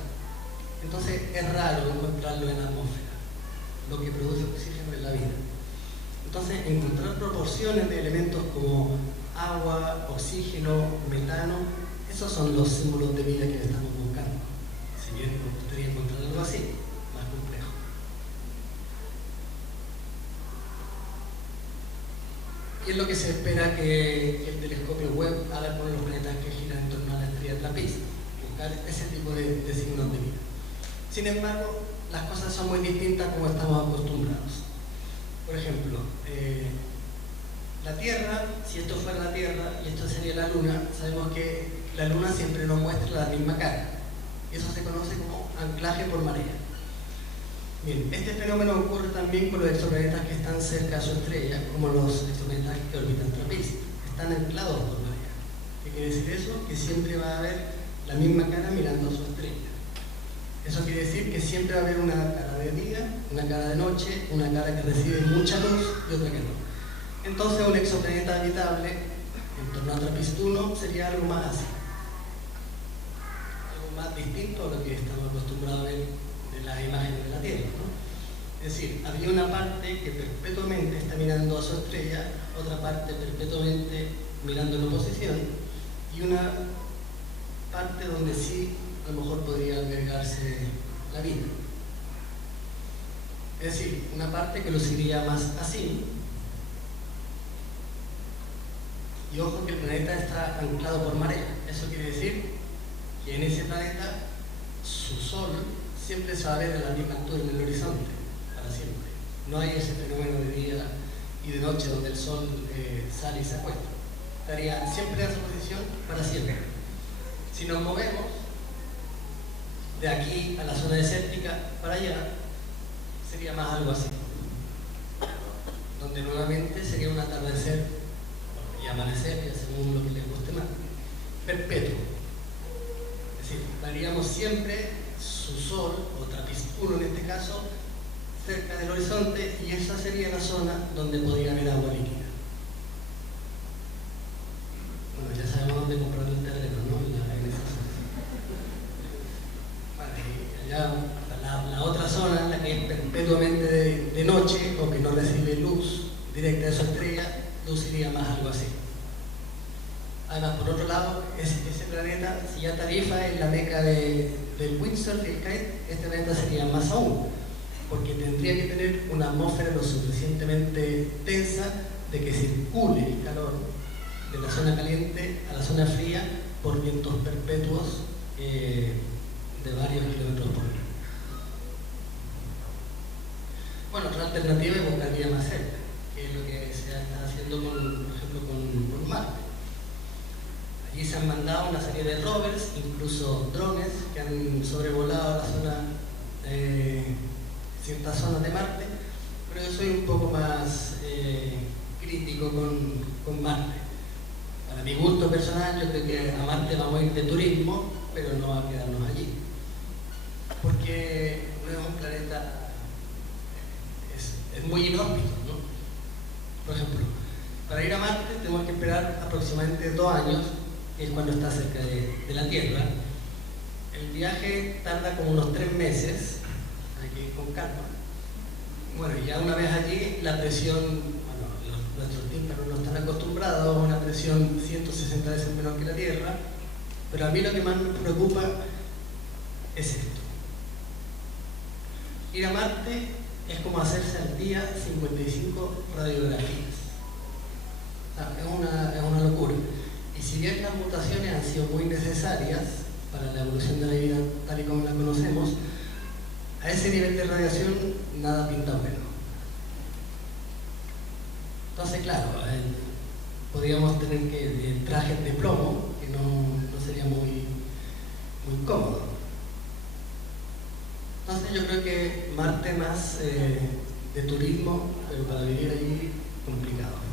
Entonces es raro encontrarlo en la atmósfera. Lo que produce oxígeno es la vida. Entonces encontrar proporciones de elementos como agua, oxígeno, metano, esos son los símbolos de vida que estamos buscando. Si bien nos gustaría encontrar algo así, más complejo. Y es lo que se espera que el telescopio Webb haga con los planetas que giran en torno a la estrella trapista, buscar ese tipo de signos de vida. Sin embargo, las cosas son muy distintas como estamos acostumbrados. Por ejemplo, la Tierra, si esto fuera la Tierra y esto sería la Luna, sabemos que la Luna siempre nos muestra la misma cara. Y eso se conoce como anclaje por marea. Bien, este fenómeno ocurre también con los exoplanetas que están cerca a su estrella, como los exoplanetas que orbitan trapista. Están anclados por marea. ¿Qué quiere decir eso? Que siempre va a haber la misma cara mirando a su estrella. Eso quiere decir que siempre va a haber una cara de día, una cara de noche, una cara que recibe mucha luz y otra que no. Entonces un exoplaneta habitable en torno a Trappist 1 sería algo más así. Algo más distinto a lo que estamos acostumbrados a ver de las imágenes de la Tierra, ¿no? Es decir, había una parte que perpetuamente está mirando a su estrella, otra parte perpetuamente mirando en oposición, y una parte donde sí a lo mejor podría albergarse la vida. Es decir, una parte que luciría más así. Y ojo que el planeta está anclado por marea. Eso quiere decir que en ese planeta su sol siempre se va a ver a la misma altura en el horizonte, para siempre. No hay ese fenómeno de día y de noche donde el sol sale y se acuesta. Estaría siempre en esa posición para siempre. Si nos movemos de aquí a la zona desértica para allá, sería más algo así, donde nuevamente sería un atardecer y amanecer, ya según lo que les guste más, perpetuo. Es decir, daríamos siempre su sol, o Trappist 1 en este caso, cerca del horizonte, y esa sería la zona donde podría haber agua líquida. Bueno, ya sabemos dónde comprar el terreno, ¿no? En esa zona. Ya la otra zona, la que es perpetuamente de noche o que no recibe luz directa de su estrella, luciría más algo así. Además, por otro lado, ese planeta, si ya Tarifa es la meca del windsurf y el kite, este planeta sería más aún, porque tendría que tener una atmósfera lo suficientemente densa de que circule el calor de la zona caliente a la zona fría por vientos perpetuos de varios kilómetros por hora. Bueno, otra alternativa es buscar vida más cerca, que es lo que se está haciendo, por ejemplo, con Marte. Allí se han mandado una serie de rovers, incluso drones, que han sobrevolado la zona, ciertas zonas de Marte, pero yo soy un poco más crítico con Marte. Para mi gusto personal, yo creo que a Marte vamos a ir de turismo, pero no va a quedarnos allí. Porque no es un planeta, es muy inhóspito, ¿no? Por ejemplo, para ir a Marte tenemos que esperar aproximadamente 2 años, que es cuando está cerca de la Tierra. El viaje tarda como unos 3 meses, hay que ir con calma. Bueno, ya una vez allí, la presión, bueno, nuestros tímpanos no están acostumbrados a una presión 160 veces menor que la Tierra, pero a mí lo que más me preocupa es esto. Ir a Marte es como hacerse al día 55 radiografías. O sea, es una locura. Y si bien las mutaciones han sido muy necesarias para la evolución de la vida tal y como la conocemos, a ese nivel de radiación nada pinta bueno. Entonces, claro, podríamos tener que trajes de plomo, que no sería muy cómodo. Entonces yo creo que Marte más de turismo, pero para vivir allí complicado.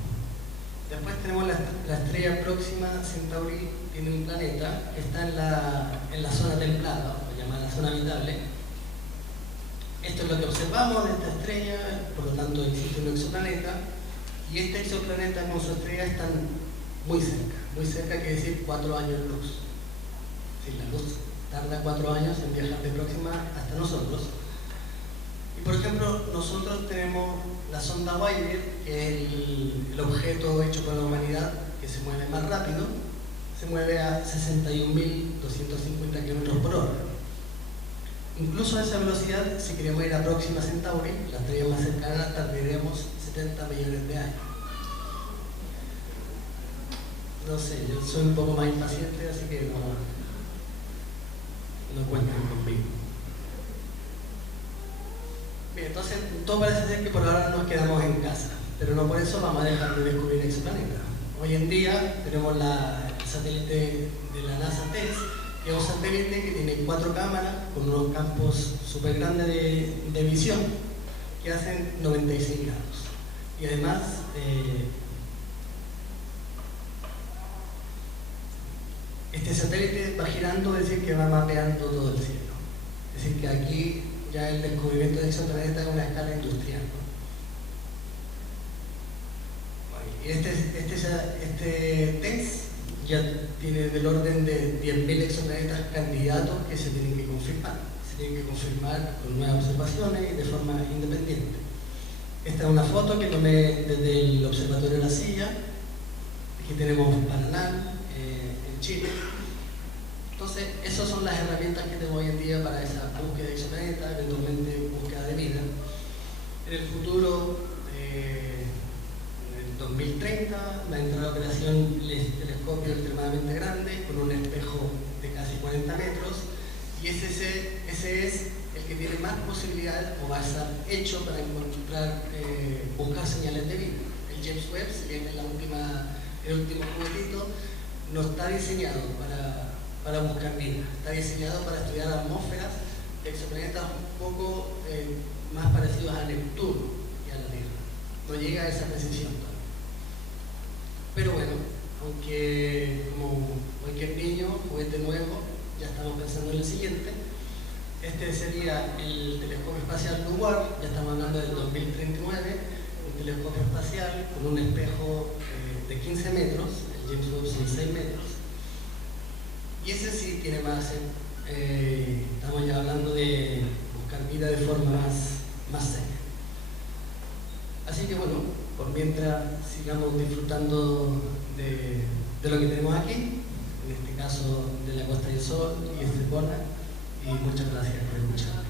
Después tenemos la estrella próxima, Centauri, tiene un planeta que está en la zona templada, o llamada zona habitable. Esto es lo que observamos de esta estrella, por lo tanto existe un exoplaneta, y este exoplaneta con su estrella están muy cerca quiere decir 4 años luz. Sí, la luz tarda 4 años en viajar de próxima hasta nosotros. Y por ejemplo, nosotros tenemos la sonda Voyager, que es el objeto hecho por la humanidad que se mueve más rápido, se mueve a 61.250 km/h. Incluso a esa velocidad, si queremos ir a Próxima Centauri, la estrella más cercana, tardaríamos 70 millones de años. No sé, yo soy un poco más impaciente, así que no cuenten conmigo. Bien, entonces todo parece ser que por ahora nos quedamos en casa, pero no por eso vamos a dejar de descubrir exoplanetas. Hoy en día tenemos el satélite de la NASA TESS, que es un satélite que tiene 4 cámaras con unos campos súper grandes de visión que hacen 96 grados. Y además, este satélite va girando, es decir, que va mapeando todo el cielo. Es decir, que aquí ya el descubrimiento de exoplanetas es una escala industrial, ¿no? Y este TESS ya tiene del orden de 10.000 exoplanetas candidatos que se tienen que confirmar. Se tienen que confirmar con nuevas observaciones y de forma independiente. Esta es una foto que tomé desde el Observatorio de la Silla. Aquí tenemos Paraná, en Chile. Entonces, esas son las herramientas que tenemos hoy en día para esa búsqueda de exoplanetas, eventualmente búsqueda de vida. En el futuro, en el 2030, va a entrar a operación el telescopio extremadamente grande, con un espejo de casi 40 metros, y ese es el que tiene más posibilidades, o va a estar hecho para encontrar, buscar señales de vida. El James Webb, si bien es el último juguetito, no está diseñado para buscar vida, está diseñado para estudiar atmósferas de exoplanetas un poco más parecidos a Neptuno y a la Tierra. No llega a esa precisión todavía. Pero bueno, aunque como cualquier niño, juguete nuevo, ya estamos pensando en el siguiente. Este sería el telescopio espacial LUVOIR, ya estamos hablando del 2039, un telescopio espacial con un espejo de 15 metros, el James Webb son 6 metros, y ese sí tiene más, estamos ya hablando de buscar vida de forma más seria. Así que bueno, por mientras sigamos disfrutando de lo que tenemos aquí, en este caso de la Costa del Sol y Estepona, y muchas gracias por escuchar.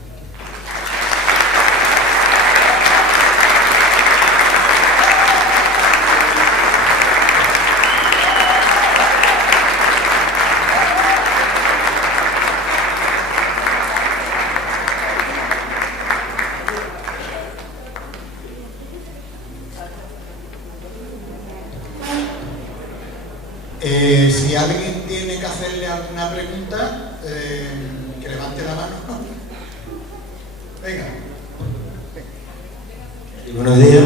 Si alguien hacerle alguna pregunta, que levante la mano. Venga. Y buenos días.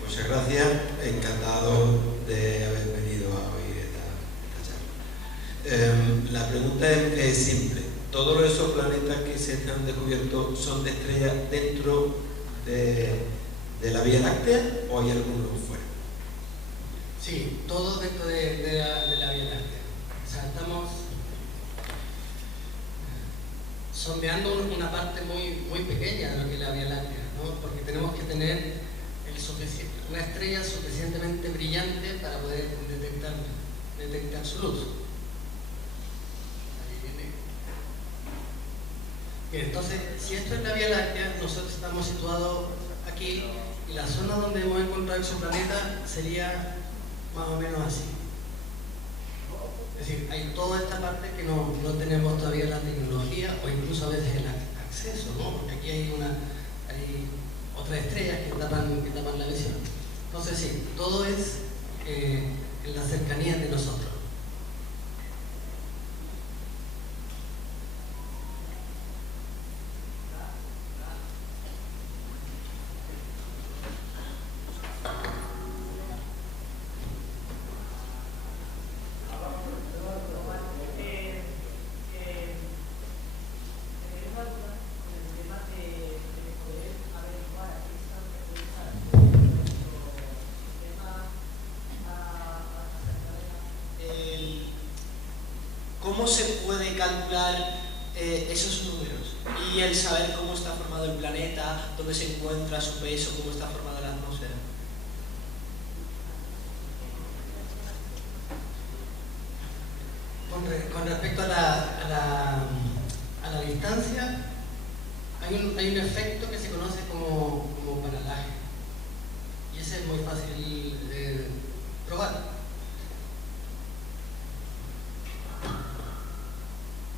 Muchas gracias. Encantado de haber venido a oír esta charla. La pregunta es simple. ¿Todos esos planetas que se han descubierto son de estrellas dentro de la Vía Láctea o hay algunos fuera? Sí, todo dentro de la Vía Láctea. O sea, estamos sondeando una parte muy pequeña de lo que es la Vía Láctea, ¿no? Porque tenemos que tener una estrella suficientemente brillante para poder detectar su luz. Ahí viene. Bien, entonces, si esto es la Vía Láctea, nosotros estamos situados aquí y la zona donde hemos encontrado exoplaneta sería más o menos así. Es decir, hay toda esta parte que no tenemos todavía la tecnología o incluso a veces el acceso, ¿no? Porque aquí hay otras estrellas que tapan la visión. Entonces sí, todo es en la cercanía de nosotros. ¿Cómo se puede calcular esos números? Y el saber cómo está formado el planeta, dónde se encuentra, su peso, cómo está formada la atmósfera. Con respecto a la distancia, hay un efecto que se conoce como paralaje. Y ese es muy fácil de probar.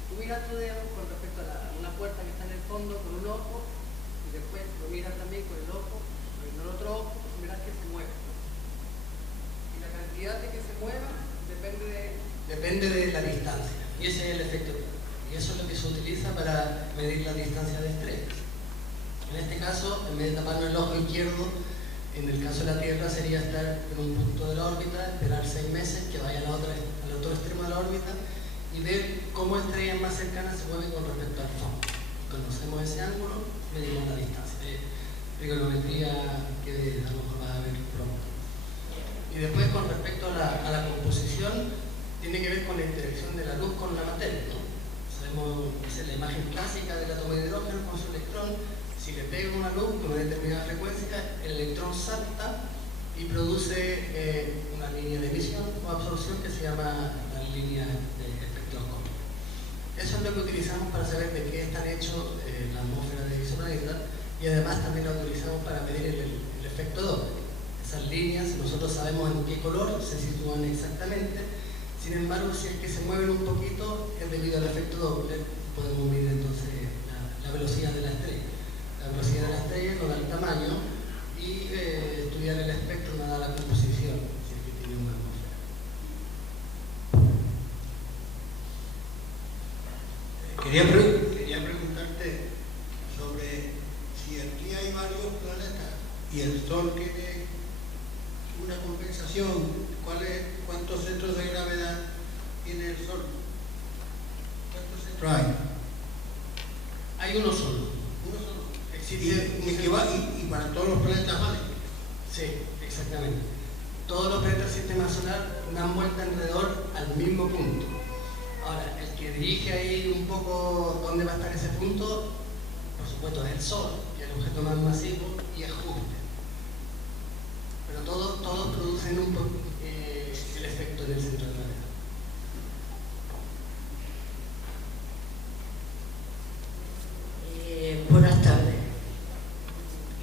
Tú miras con respecto a una puerta que está en el fondo con un ojo y después lo miras también con el ojo, con el otro ojo, y miras que se mueve. Y la cantidad de que se mueva depende de la distancia. Y ese es el efecto. Y eso es lo que se utiliza para medir la distancia de estrellas. En este caso, en vez de taparnos el ojo izquierdo, en el caso de la Tierra sería estar en un punto de la órbita, esperar 6 meses que vaya al otro extremo de la órbita y ver cómo estrellas más cercanas se mueven con respecto al fondo. Conocemos ese ángulo, medimos la distancia. Trigonometría que a lo mejor vas a ver pronto. Y después, con respecto a la composición, tiene que ver con la interacción de la luz con la materia, ¿no? Sabemos, esa es la imagen clásica del átomo de hidrógeno con su electrón. Si le pega una luz con una determinada frecuencia, el electrón salta y produce una línea de emisión o absorción que se llama la línea de espectroscópica. Eso es lo que utilizamos para saber de qué están hechos la atmósfera de exoplanetas y además también la utilizamos para medir el efecto doble. Esas líneas, nosotros sabemos en qué color se sitúan exactamente, sin embargo, si es que se mueven un poquito, es debido al efecto doble, podemos medir entonces la velocidad de la estrella. La velocidad de la estrella nos da el tamaño y estudiar el espectro nos da la composición, si es que tiene una atmósfera. Quería preguntarte sobre si aquí hay varios planetas y el Sol tiene una compensación, ¿cuántos centros de gravedad tiene el Sol? ¿Cuántos centros hay? Hay uno solo. Uno solo. Existe y para todos los planetas vale. Sí, exactamente. Todos los planetas del sistema solar dan vuelta alrededor al mismo punto. Ahora, el que dirige ahí un poco dónde va a estar ese punto, por supuesto, es el Sol, que es el objeto más masivo, y es Júpiter. Pero todos producen el efecto en el centro de la gravedad. Buenas tardes.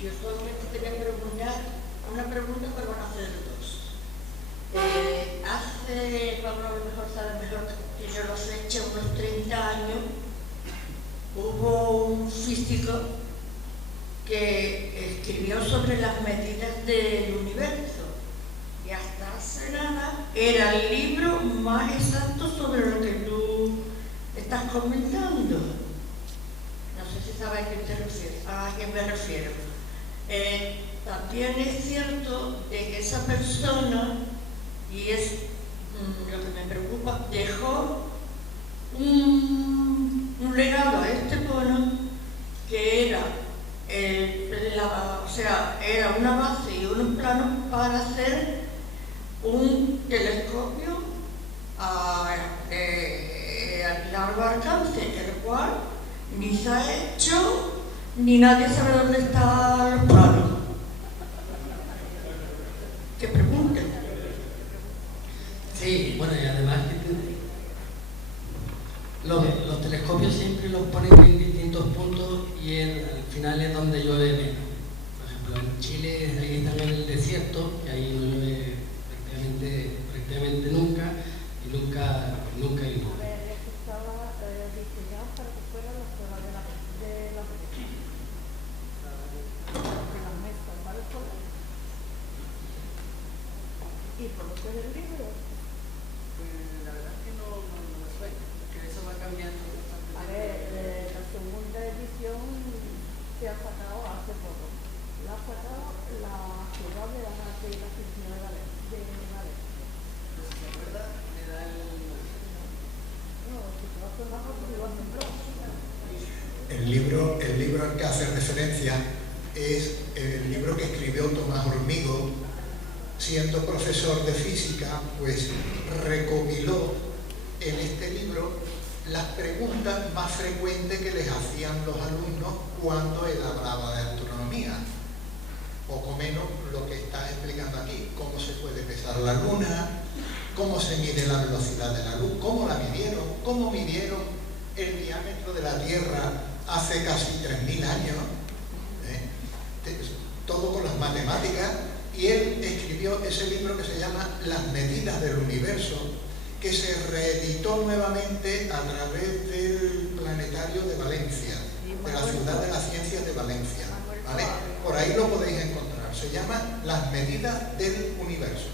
Yo solamente quería preguntar una pregunta, pero van a hacer dos. Hace, Pablo a lo mejor sabe mejor que yo lo sé, unos 30 años, hubo un físico que escribió sobre las medidas del universo y hasta hace nada, era el libro más exacto sobre lo que tú estás comentando. No sé si sabes a quién me refiero. También es cierto de que esa persona, y es lo que me preocupa, dejó un legado a Estepona que era era una base y unos planos para hacer un telescopio de largo alcance, el cual ni se ha hecho ni nadie sabe dónde están los planos. Que pregunten. Sí, bueno, y además los telescopios siempre los ponen en distintos puntos y al final es donde llueve menos. Por ejemplo, en Chile ahí están en el desierto y ahí no llueve prácticamente nunca y nunca hay nada. ¿Y por lo que es el libro? La verdad es que no me suena, porque eso va cambiando bastante. A ver, la segunda edición se ha sacado hace poco. La ha sacado la ciudad de la Cristina de Valencia. Pero si se acuerda, le da el... No, si te vas a hacer más, porque lo hacen pronto. El libro al que hace referencia es el libro que escribió Tomás Hormigo. Siendo profesor de física, pues recopiló en este libro las preguntas más frecuentes que les hacían los alumnos cuando él hablaba de astronomía. Poco menos lo que está explicando aquí: cómo se puede pesar la luna, cómo se mide la velocidad de la luz, cómo la midieron, cómo midieron el diámetro de la Tierra hace casi 3.000 años, todo con las matemáticas. Y él escribió ese libro que se llama Las medidas del universo, que se reeditó nuevamente a través del Planetario de Valencia, de la Ciudad de las Ciencias de Valencia, ¿vale? Por ahí lo podéis encontrar. Se llama Las medidas del universo.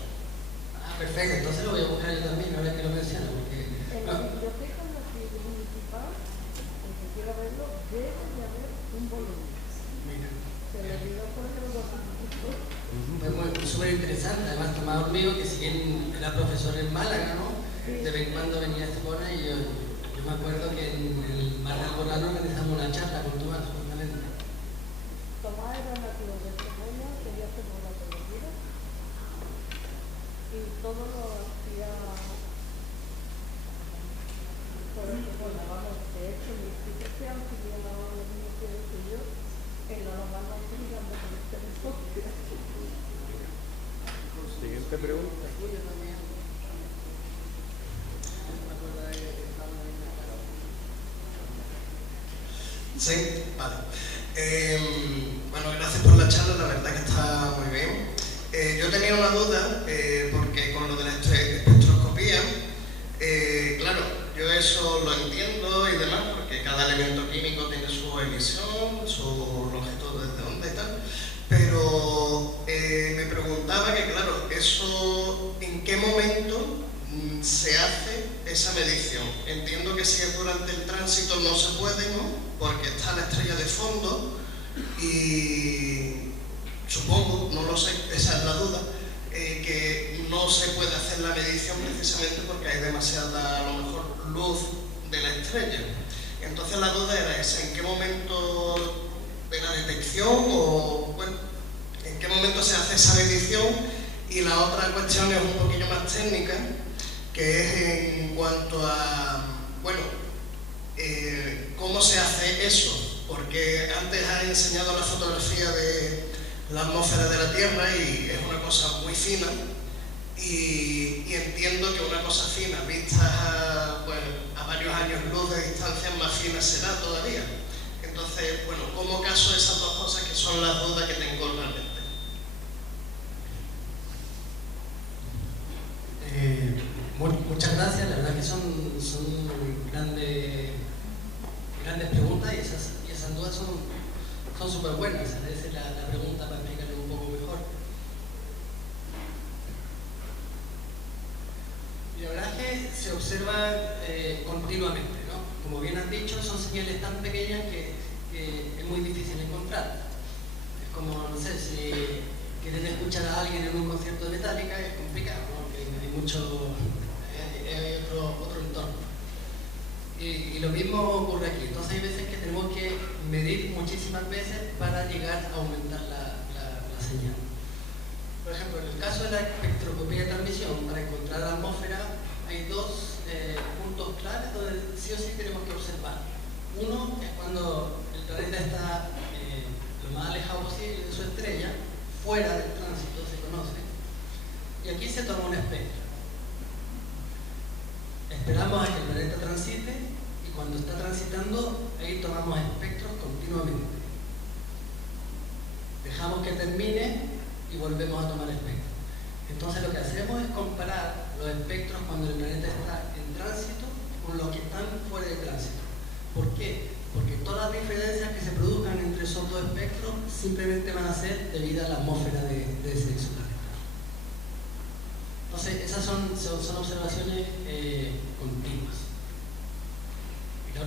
Ah, perfecto, entonces lo voy a buscar yo también, ahora que lo menciono, porque... En la biblioteca municipal, el que quiera verlo, debe de haber un volumen. Mira. Se le olvidó poner los Fue súper interesante, además Tomás Hormigo, que si bien era profesor en Málaga, ¿no? De vez en cuando venía a Estepona y yo me acuerdo que en el Mar de Alborán organizamos una charla con Tomás, justamente. Tomás era nativo de Estepona, quería hacer una teología y todo lo hacía por Estepona. Vamos, de hecho, mi explicación que yo no quiero que yo en la normal no estoy dando con este enfoque. Siguiente pregunta. Sí, vale. Bueno, gracias por la charla, la verdad que está muy bien. Yo tenía una duda, porque con lo de la espectroscopía, claro, yo eso lo entiendo y demás, porque cada elemento químico tiene su emisión, su longitud desde onda y tal, pero me preguntaba que, claro, eso, ¿en qué momento se hace esa medición? Entiendo que si es durante el tránsito no se puede, ¿no? Porque está la estrella de fondo y supongo, no lo sé, esa es la duda, que no se puede hacer la medición precisamente porque hay demasiada, a lo mejor, luz de la estrella. Entonces la duda era esa: ¿en qué momento de la detección o, bueno, en qué momento se hace esa medición? Y la otra cuestión es un poquillo más técnica, que es en cuanto a, bueno, ¿cómo se hace eso? Porque antes has enseñado la fotografía de la atmósfera de la Tierra y es una cosa muy fina y entiendo que una cosa fina vista a varios años luz de distancia, más fina será todavía. Entonces, bueno, ¿cómo caso esas dos cosas que son las dudas que tengo realmente? Muchas gracias, la verdad que son grandes preguntas y esas dudas son súper buenas. Esa es la pregunta para explicarlo un poco mejor. observa continuamente, ¿no? Como bien han dicho, son señales tan pequeñas que es muy difícil encontrar. Es como, no sé, si quieren escuchar a alguien en un concierto de Metallica, es complicado, ¿no? Porque hay otro entorno. Y lo mismo ocurre aquí. Entonces hay veces que tenemos que medir muchísimas veces para llegar a aumentar la señal. Por ejemplo, en el caso de la espectroscopía de transmisión, para encontrar la atmósfera hay dos puntos claves donde sí o sí tenemos que observar. Uno es cuando el planeta está lo más alejado posible de su estrella, fuera del tránsito, se conoce, y aquí se toma un espectro. Esperamos a que el planeta transite y cuando está transitando, ahí tomamos espectros continuamente. Dejamos que termine y volvemos a tomar espectros. Entonces lo que hacemos es comparar los espectros cuando el planeta está en tránsito con los que están fuera de tránsito. ¿Por qué? Porque todas las diferencias que se produzcan entre esos dos espectros simplemente van a ser debido a la atmósfera de ese exoplaneta. Entonces esas son observaciones continuas.